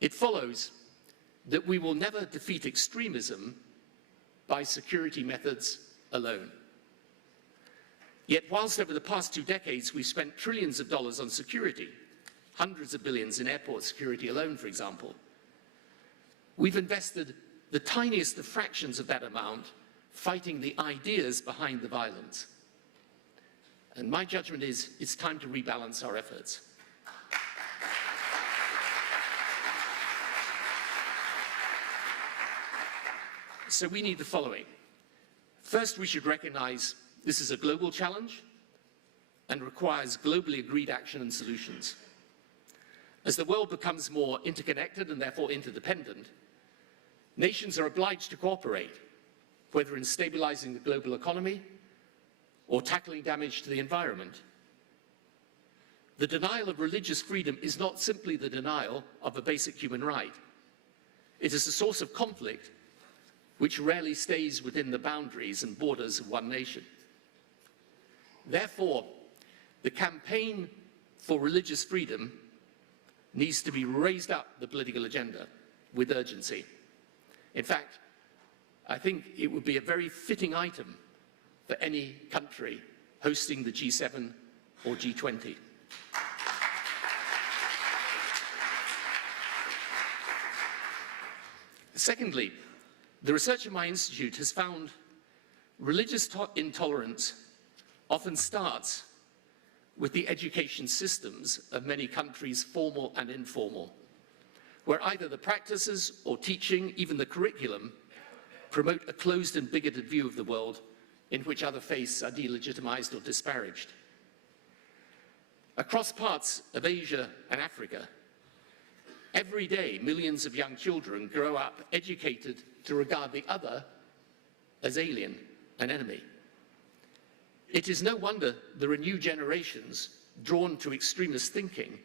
It follows that we will never defeat extremism by security methods alone. Yet whilst over the past 2 decades we've spent trillions of dollars on security, hundreds of billions in airport security alone, for example, we've invested the tiniest of fractions of that amount fighting the ideas behind the violence. And my judgment is it's time to rebalance our efforts. So we need the following. First, we should recognize this is a global challenge and requires globally agreed action and solutions. As the world becomes more interconnected and therefore interdependent, nations are obliged to cooperate, whether in stabilizing the global economy or tackling damage to the environment. The denial of religious freedom is not simply the denial of a basic human right. It is a source of conflict which rarely stays within the boundaries and borders of one nation. Therefore, the campaign for religious freedom needs to be raised up the political agenda with urgency. In fact, I think it would be a very fitting item for any country hosting the G7 or G20. Secondly, the research in my institute has found religious intolerance often starts with the education systems of many countries, formal and informal, where either the practices or teaching, even the curriculum, promote a closed and bigoted view of the world in which other faiths are delegitimized or disparaged. Across parts of Asia and Africa, every day millions of young children grow up educated to regard the other as alien, an enemy. It is no wonder there are new generations drawn to extremist thinking,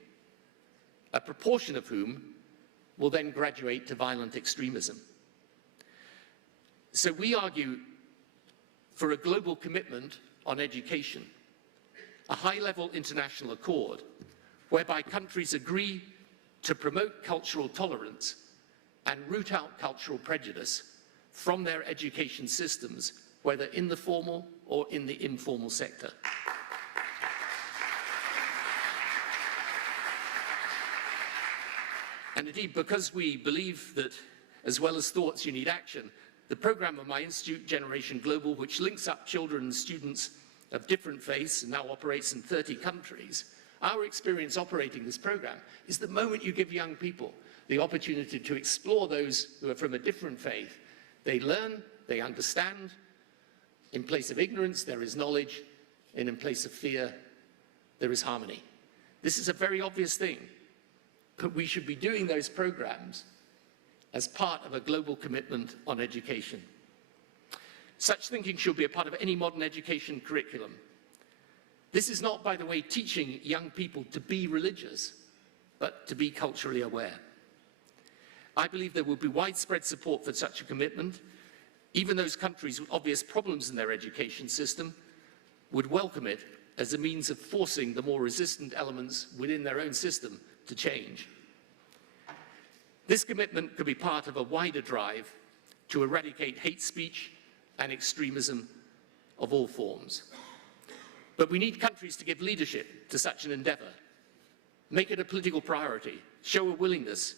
a proportion of whom will then graduate to violent extremism. So we argue for a global commitment on education, a high-level international accord whereby countries agree to promote cultural tolerance and root out cultural prejudice from their education systems, whether in the formal or in the informal sector. And indeed, because we believe that, as well as thoughts, you need action, the program of my institute, Generation Global, which links up children and students of different faiths and now operates in 30 countries, our experience operating this program is the moment you give young people the opportunity to explore those who are from a different faith, they learn, they understand. In place of ignorance, there is knowledge, and in place of fear, there is harmony. This is a very obvious thing, but we should be doing those programs as part of a global commitment on education. Such thinking should be a part of any modern education curriculum. This is not, by the way, teaching young people to be religious, but to be culturally aware. I believe there will be widespread support for such a commitment. Even those countries with obvious problems in their education system would welcome it as a means of forcing the more resistant elements within their own system to change. This commitment could be part of a wider drive to eradicate hate speech and extremism of all forms. But we need countries to give leadership to such an endeavor, make it a political priority, show a willingness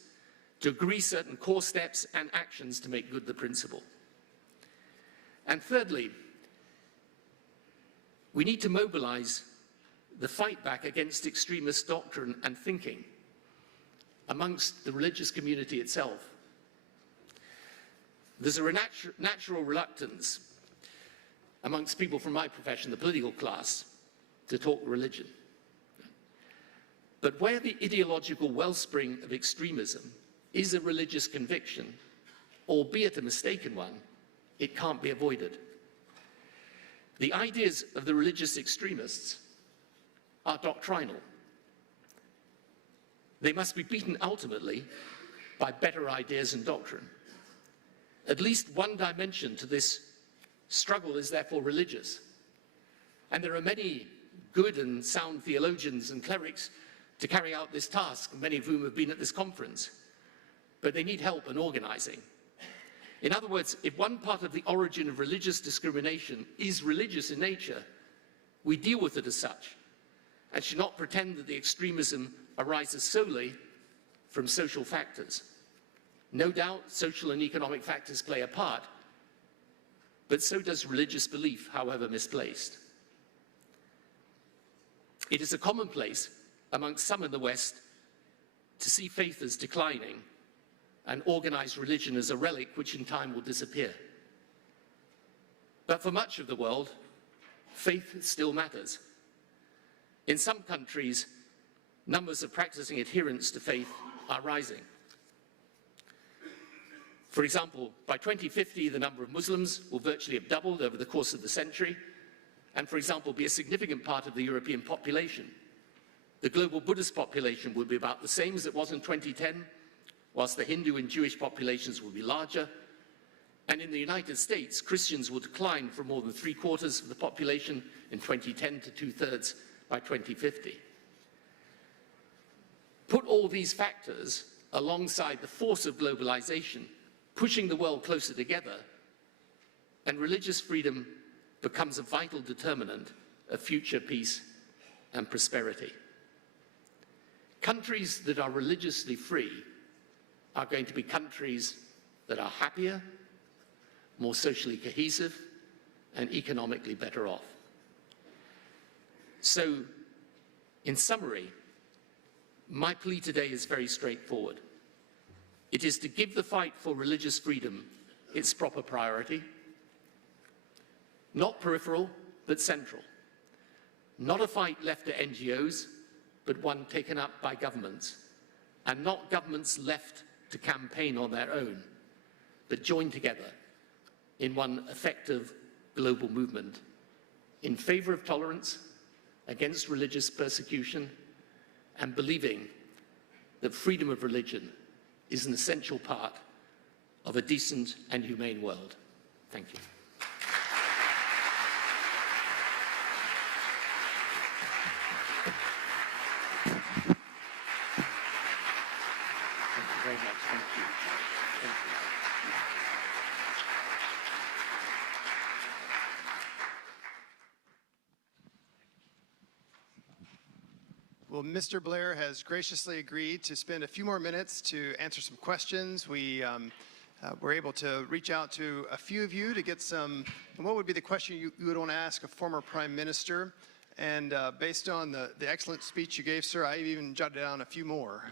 to agree certain core steps and actions to make good the principle. And thirdly, we need to mobilize the fight back against extremist doctrine and thinking amongst the religious community itself. There's a natural reluctance amongst people from my profession, the political class, to talk religion. But where the ideological wellspring of extremism is a religious conviction, albeit a mistaken one, it can't be avoided. The ideas of the religious extremists are doctrinal. They must be beaten ultimately by better ideas and doctrine. At least one dimension to this struggle is therefore religious. And there are many good and sound theologians and clerics to carry out this task, many of whom have been at this conference. But they need help in organizing. In other words, if one part of the origin of religious discrimination is religious in nature, we deal with it as such and should not pretend that the extremism arises solely from social factors. No doubt, social and economic factors play a part, but so does religious belief, however misplaced. It is a commonplace amongst some in the West to see faith as declining and organized religion as a relic which in time will disappear. But for much of the world, faith still matters. In some countries, numbers of practicing adherents to faith are rising. For example, by 2050, the number of Muslims will virtually have doubled over the course of the century, and for example, be a significant part of the European population. The global Buddhist population will be about the same as it was in 2010, whilst the Hindu and Jewish populations will be larger. And in the United States, Christians will decline from more than 3/4 of the population in 2010 to 2/3 by 2050. Put all these factors alongside the force of globalization, pushing the world closer together, and religious freedom becomes a vital determinant of future peace and prosperity. Countries that are religiously free are going to be countries that are happier, more socially cohesive, and economically better off. So, in summary, my plea today is very straightforward. It is to give the fight for religious freedom its proper priority, not peripheral, but central. Not a fight left to NGOs, but one taken up by governments, and not governments left to campaign on their own, but joined together in one effective global movement in favor of tolerance, against religious persecution, and believing that freedom of religion is an essential part of a decent and humane world. Thank you. Thank you very much. Thank you. Thank you. Well, Mr. Blair has graciously agreed to spend a few more minutes to answer some questions. We were able to reach out to a few of you to get some, what would be the question you would want to ask a former Prime Minister? And based on the excellent speech you gave, sir, I even jotted down a few more.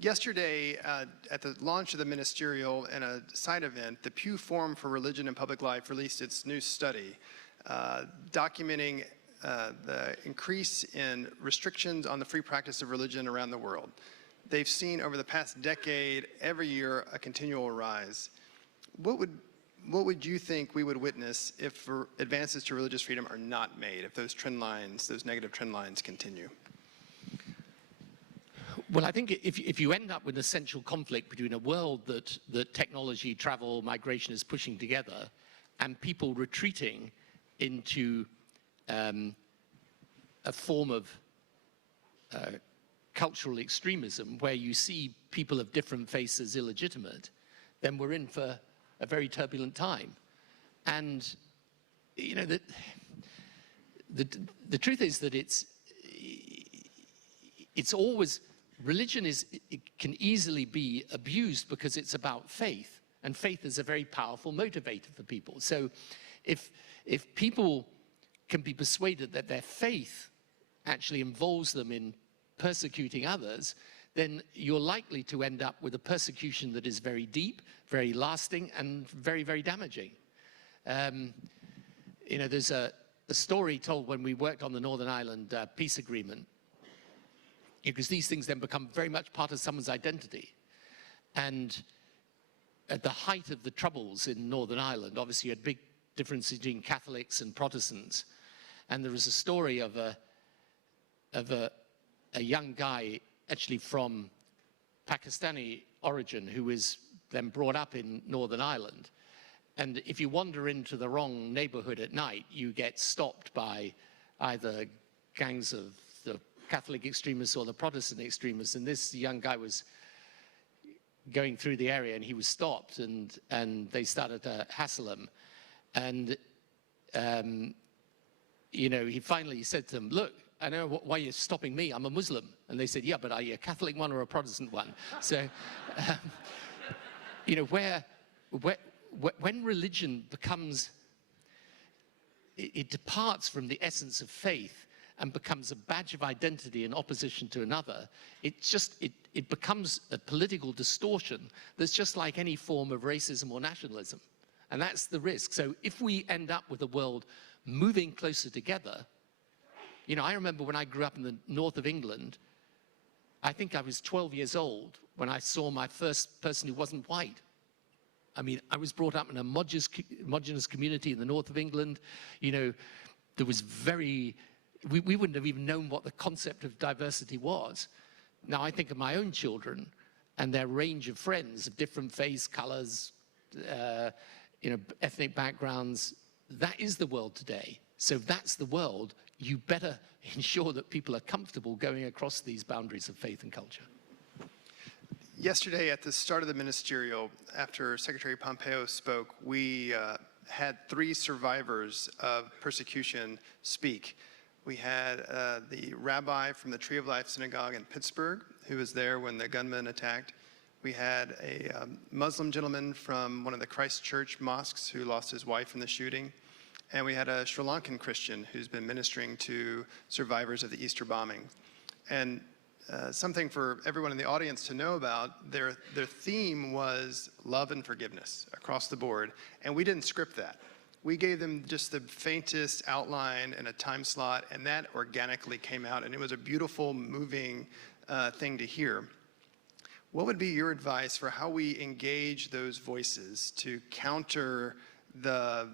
Yesterday, at the launch of the ministerial and a side event, the Pew Forum for Religion and Public Life released its new study documenting the increase in restrictions on the free practice of religion around the world. They've seen over the past decade, every year, a continual rise. What would you think we would witness if advances to religious freedom are not made, if those trend lines, those negative trend lines continue? Well, I think if you end up with an essential conflict between a world that technology, travel, migration is pushing together, and people retreating into a form of cultural extremism where you see people of different faiths as illegitimate, then we're in for a very turbulent time. And, you know, the truth is that it's always, religion it can easily be abused because it's about faith, and faith is a very powerful motivator for people. So if people can be persuaded that their faith actually involves them in persecuting others, then you're likely to end up with a persecution that is very deep, very lasting, and very, very damaging. You know, there's a story told when we worked on the Northern Ireland peace agreement, because these things then become very much part of someone's identity. And at the height of the troubles in Northern Ireland, obviously you had big differences between Catholics and Protestants. And there was a story of a young guy, actually from Pakistani origin, who was then brought up in Northern Ireland. And if you wander into the wrong neighborhood at night, you get stopped by either gangs of the Catholic extremists or the Protestant extremists. And this young guy was going through the area and he was stopped, and they started to hassle him. And you know, he finally said to them, "Look, I know why you're stopping me. I'm a Muslim." And they said, "Yeah, but are you a Catholic one or a Protestant one?" So, you know, when religion becomes, it departs from the essence of faith and becomes a badge of identity in opposition to another, it becomes a political distortion that's just like any form of racism or nationalism. And that's the risk. So if we end up with a world moving closer together, you know, I remember when I grew up in the north of England, I think I was 12 years old when I saw my first person who wasn't white. I mean, I was brought up in a homogeneous community in the north of England. You know, there was we wouldn't have even known what the concept of diversity was. Now I think of my own children and their range of friends of different faiths, colors, you know, ethnic backgrounds. That is the world today. So if that's the world, you better ensure that people are comfortable going across these boundaries of faith and culture. Yesterday, at the start of the ministerial, after Secretary Pompeo spoke, we had 3 survivors of persecution speak. We had the rabbi from the Tree of Life Synagogue in Pittsburgh, who was there when the gunmen attacked. We had a Muslim gentleman from one of the Christ Church mosques who lost his wife in the shooting. And we had a Sri Lankan Christian who's been ministering to survivors of the Easter bombing. And something for everyone in the audience to know about, their theme was love and forgiveness across the board. And we didn't script that. We gave them just the faintest outline and a time slot, and that organically came out. And it was a beautiful, moving thing to hear. What would be your advice for how we engage those voices to counter the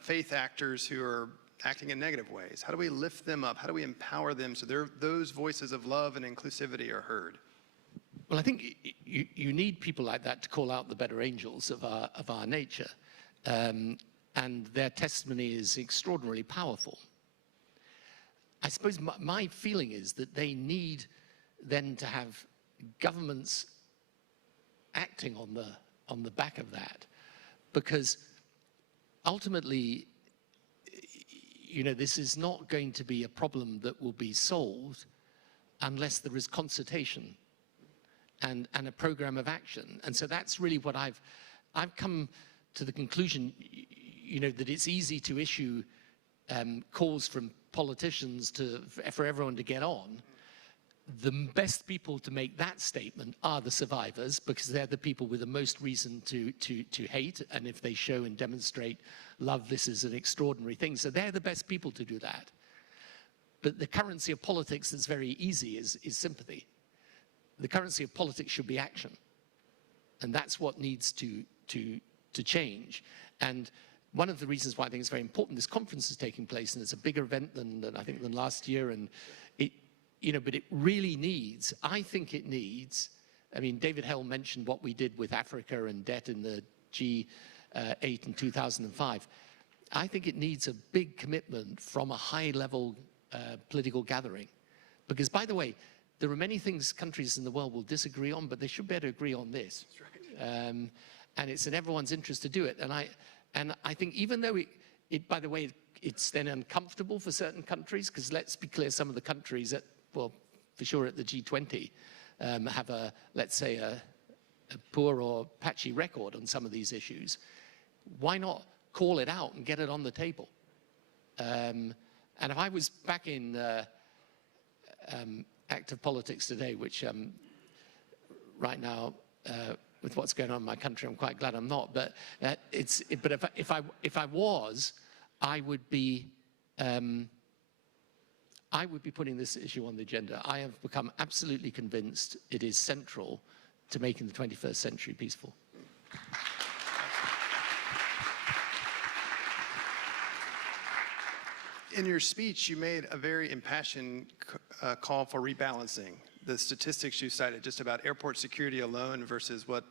faith actors who are acting in negative ways? How do we lift them up? How do we empower them so those voices of love and inclusivity are heard? Well, I think you need people like that to call out the better angels of our nature. And their testimony is extraordinarily powerful. I suppose my feeling is that they need then to have governments acting on the back of that, because ultimately, you know, this is not going to be a problem that will be solved unless there is consultation and a program of action. And so that's really what I've come to the conclusion, you know, that it's easy to issue calls from politicians for everyone to get on. The best people to make that statement are the survivors, because they're the people with the most reason to hate, and if they show and demonstrate love, this is an extraordinary thing. So they're the best people to do that. But the currency of politics that's very easy is sympathy. The currency of politics should be action. And that's what needs to change. And one of the reasons why I think it's very important this conference is taking place, and it's a bigger event than I think than last year, and you know, but it really needs, I think it needs, I mean, David Hell mentioned what we did with Africa and debt in the G8 in 2005. I think it needs a big commitment from a high-level political gathering. Because, by the way, there are many things countries in the world will disagree on, but they should better agree on this. That's right. And it's in everyone's interest to do it. And I think even though by the way, it's then uncomfortable for certain countries, because let's be clear, some of the countries well, for sure at the G20, have let's say a poor or patchy record on some of these issues. Why not call it out and get it on the table? And if I was back in active politics today, which right now, with what's going on in my country, I'm quite glad I'm not. But if I was, I would be putting this issue on the agenda. I have become absolutely convinced it is central to making the 21st century peaceful. In your speech, you made a very impassioned call for rebalancing. The statistics you cited just about airport security alone versus what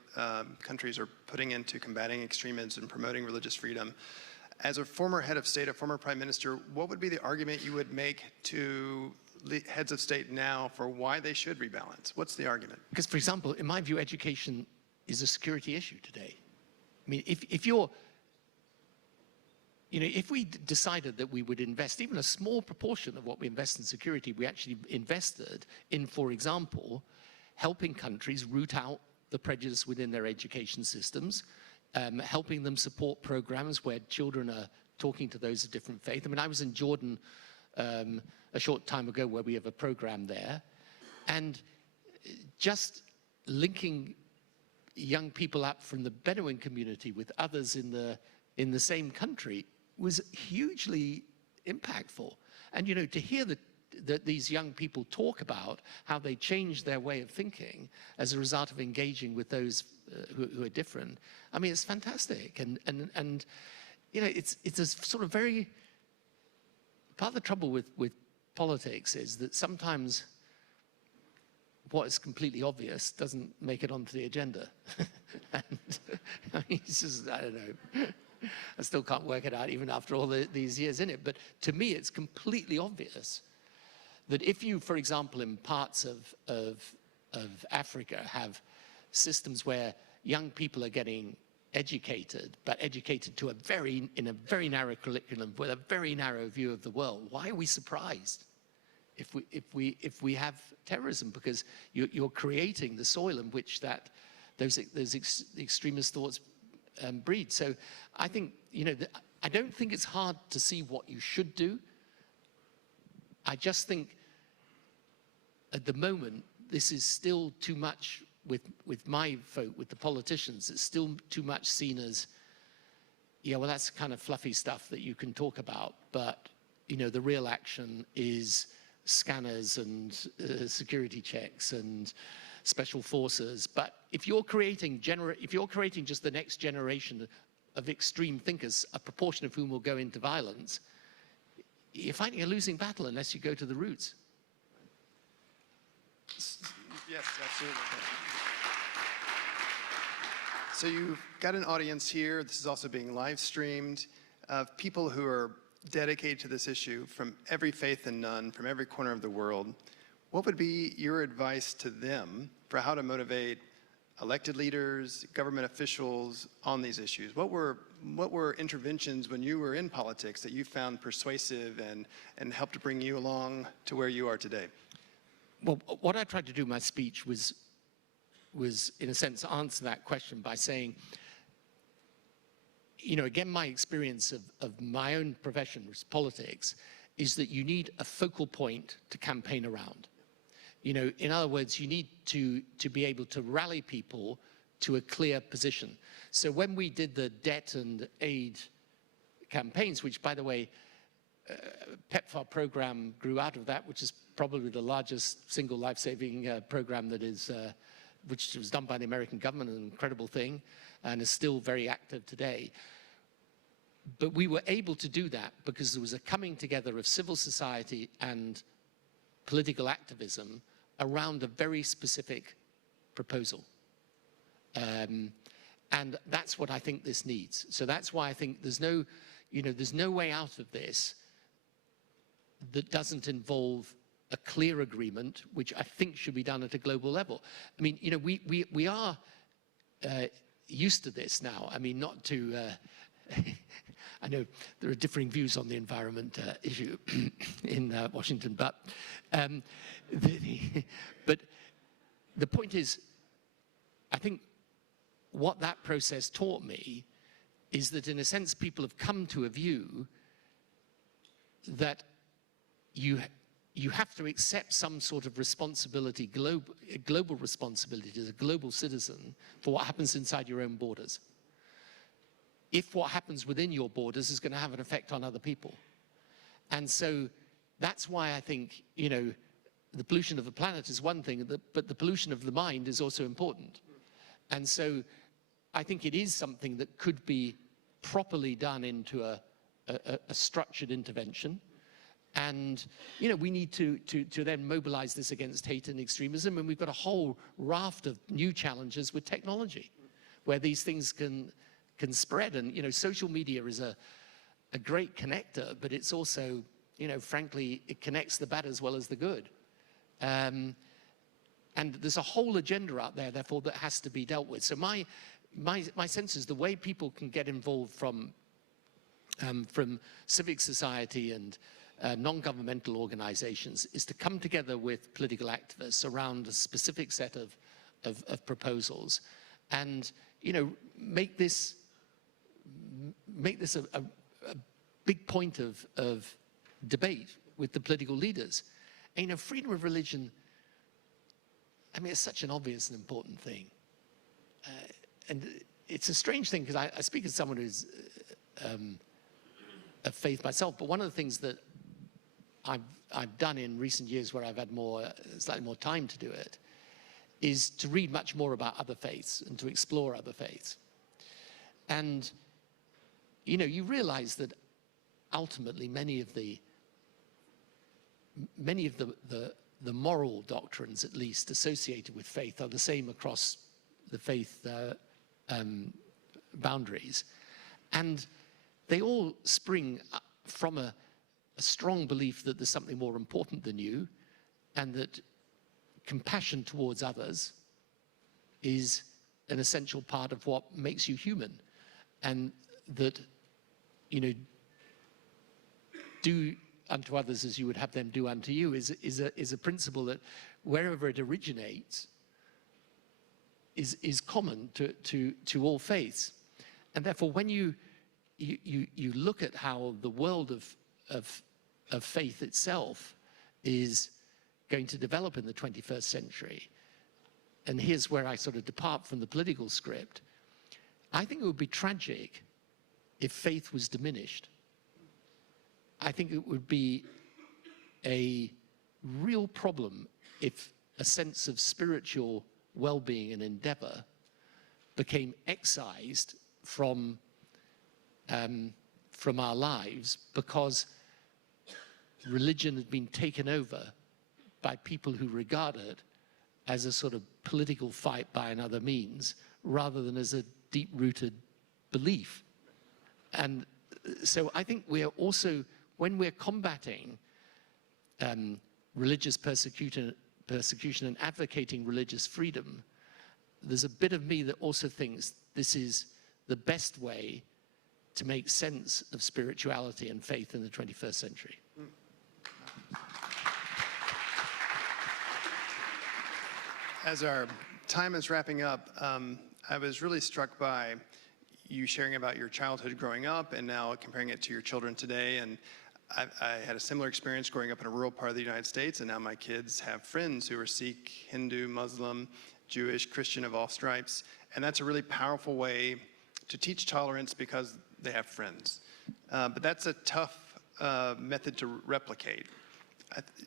countries are putting into combating extremism and promoting religious freedom. As a former head of state, a former prime minister, what would be the argument you would make to heads of state now for why they should rebalance? What's the argument? Because, for example, in my view, education is a security issue today. I mean, if we decided that we would invest even a small proportion of what we invest in security, we actually invested in, for example, helping countries root out the prejudice within their education systems, helping them support programs where children are talking to those of different faith. I mean, I was in Jordan a short time ago where we have a program there, and just linking young people up from the Bedouin community with others in the same country was hugely impactful. And, you know, to hear that these young people talk about how they changed their way of thinking as a result of engaging with those who are different, I mean, it's fantastic. And you know, it's a sort of very, part of the trouble with politics is that sometimes what is completely obvious doesn't make it onto the agenda. And I mean, it's just, I don't know. I still can't work it out even after all these years in it. But to me, it's completely obvious that if you, for example, in parts of Africa have systems where young people are getting educated, but educated to in a very narrow curriculum with a very narrow view of the world, why are we surprised if we have terrorism? Because you're creating the soil in which those extremist thoughts breed. So I think, you know, I don't think it's hard to see what you should do. I just think at the moment, this is still too much with my folk, with the politicians. It's still too much seen as, yeah, well, that's kind of fluffy stuff that you can talk about. But, you know, the real action is scanners and security checks and special forces. But if you're creating just the next generation of extreme thinkers, a proportion of whom will go into violence, you're fighting a losing battle unless you go to the roots. Yes, absolutely. So you've got an audience here. This is also being live streamed of people who are dedicated to this issue from every faith and none, from every corner of the world. What would be your advice to them for how to motivate elected leaders, government officials on these issues? What were interventions when you were in politics that you found persuasive and helped to bring you along to where you are today? Well, what I tried to do in my speech was in a sense answer that question by saying, you know, again, my experience of my own profession, which is politics, is that you need a focal point to campaign around. You know, in other words, you need to be able to rally people to a clear position. So when we did the debt and aid campaigns, which, by the way, PEPFAR program grew out of that, which is probably the largest single life-saving program that is, which was done by the American government, an incredible thing, and is still very active today. But we were able to do that because there was a coming together of civil society and political activism around a very specific proposal. And that's what I think this needs. So that's why I think there's no, you know, there's no way out of this that doesn't involve a clear agreement, which I think should be done at a global level. I mean, you know, we are used to this now. I mean, not to, I know there are differing views on the environment issue in Washington, but the point is, I think what that process taught me is that in a sense people have come to a view that you have to accept some sort of responsibility, global responsibility as a global citizen for what happens inside your own borders. If what happens within your borders is going to have an effect on other people. And so that's why I think, you know, the pollution of the planet is one thing, but the pollution of the mind is also important. And so I think it is something that could be properly done into a structured intervention. And, you know, we need to then mobilize this against hate and extremism. And we've got a whole raft of new challenges with technology where these things can spread. And, you know, social media is a great connector, but it's also, you know, frankly, it connects the bad as well as the good. And there's a whole agenda out there, therefore, that has to be dealt with. So my sense is the way people can get involved from civic society and non-governmental organizations is to come together with political activists around a specific set of proposals and, you know, make this a big point of debate with the political leaders. And, you know, freedom of religion, I mean, it's such an obvious and important thing. And it's a strange thing because I speak as someone who's of faith myself, but one of the things that I've done in recent years where I've had slightly more time to do it is to read much more about other faiths and to explore other faiths. And, you know, you realize that ultimately many of the moral doctrines, at least, associated with faith are the same across the faith boundaries. And they all spring from a strong belief that there's something more important than you and that compassion towards others is an essential part of what makes you human. And that, you know, do unto others as you would have them do unto you is a principle that wherever it originates is common to all faiths. And therefore when you look at how the world of faith itself is going to develop in the 21st century, and here's where I sort of depart from the political script, I think it would be tragic if faith was diminished. I think it would be a real problem if a sense of spiritual well-being and endeavor became excised from from our lives because religion had been taken over by people who regard it as a sort of political fight by another means rather than as a deep-rooted belief. And so I think we're also, when we're combating religious persecution and advocating religious freedom, there's a bit of me that also thinks this is the best way to make sense of spirituality and faith in the 21st century. As our time is wrapping up, I was really struck by you sharing about your childhood growing up and now comparing it to your children today. And I had a similar experience growing up in a rural part of the United States, and now my kids have friends who are Sikh, Hindu, Muslim, Jewish, Christian of all stripes. And that's a really powerful way to teach tolerance because they have friends. But that's a tough method to replicate.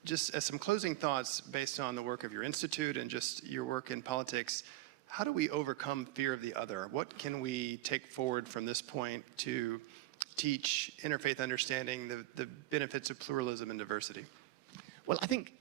Just as some closing thoughts based on the work of your institute and just your work in politics, how do we overcome fear of the other? What can we take forward from this point to teach interfaith understanding, the benefits of pluralism and diversity? Well, I think,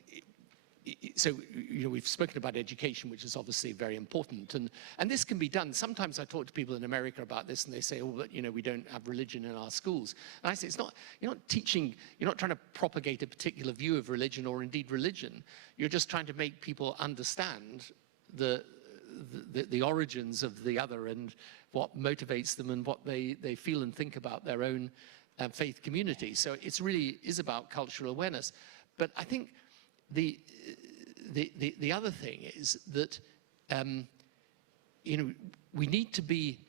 so, you know, we've spoken about education, which is obviously very important, and this can be done. Sometimes I talk to people in America about this, and they say, oh, but, you know, we don't have religion in our schools. And I say, it's not, you're not teaching, you're not trying to propagate a particular view of religion or indeed religion. You're just trying to make people understand the origins of the other and what motivates them and what they feel and think about their own faith community. So it's really is about cultural awareness. But I think the other thing is that you know, we need to be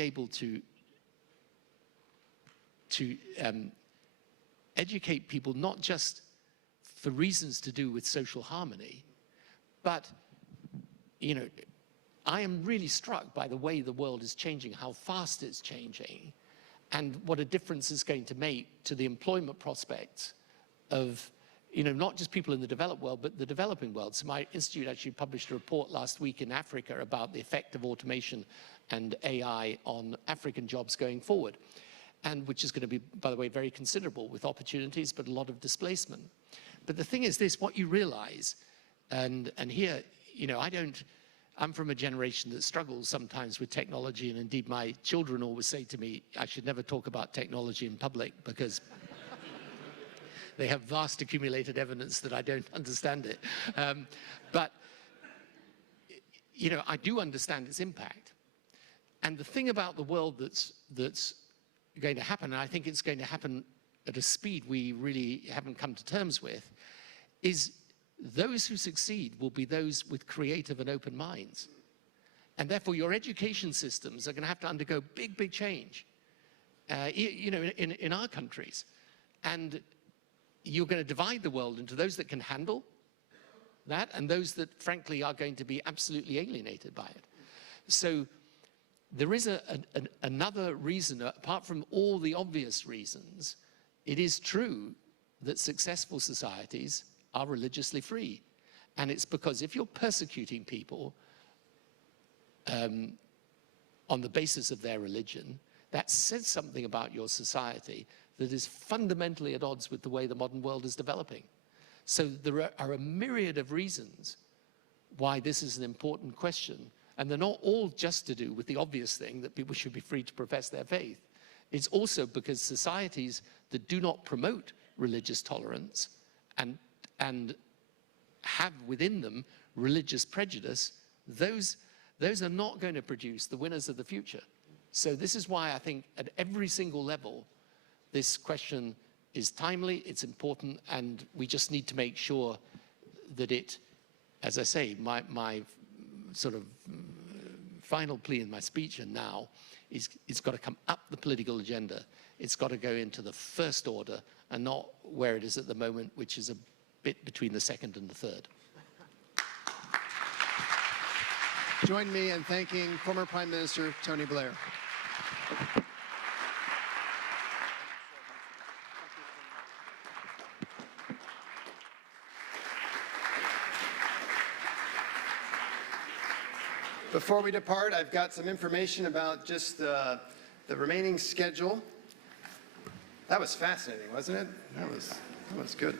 able to educate people not just for reasons to do with social harmony, but you know, I am really struck by the way the world is changing, how fast it's changing, and what a difference it's going to make to the employment prospects of, you know, not just people in the developed world, but the developing world. So my institute actually published a report last week in Africa about the effect of automation and AI on African jobs going forward, and which is going to be, by the way, very considerable with opportunities, but a lot of displacement. But the thing is this, what you realize, and here, you know, I'm from a generation that struggles sometimes with technology, and indeed my children always say to me, I should never talk about technology in public because they have vast accumulated evidence that I don't understand it. But, you know, I do understand its impact. And the thing about the world that's going to happen, and I think it's going to happen at a speed we really haven't come to terms with, is those who succeed will be those with creative and open minds. And therefore, your education systems are going to have to undergo big, big change, you know, in our countries. And you're going to divide the world into those that can handle that and those that, frankly, are going to be absolutely alienated by it. So there is another reason, apart from all the obvious reasons, it is true that successful societies are religiously free. And it's because if you're persecuting people on the basis of their religion, that says something about your society that is fundamentally at odds with the way the modern world is developing. So there are a myriad of reasons why this is an important question. And they're not all just to do with the obvious thing that people should be free to profess their faith. It's also because societies that do not promote religious tolerance and have within them religious prejudice, those are not going to produce the winners of the future. So this is why I think at every single level, this question is timely, it's important, and we just need to make sure that it, as I say, my sort of final plea in my speech and now is it's got to come up the political agenda. It's got to go into the first order and not where it is at the moment, which is a bit between the second and the third. Join me in thanking former Prime Minister Tony Blair. Before we depart, I've got some information about just the The remaining schedule, that was fascinating, wasn't it? That was good.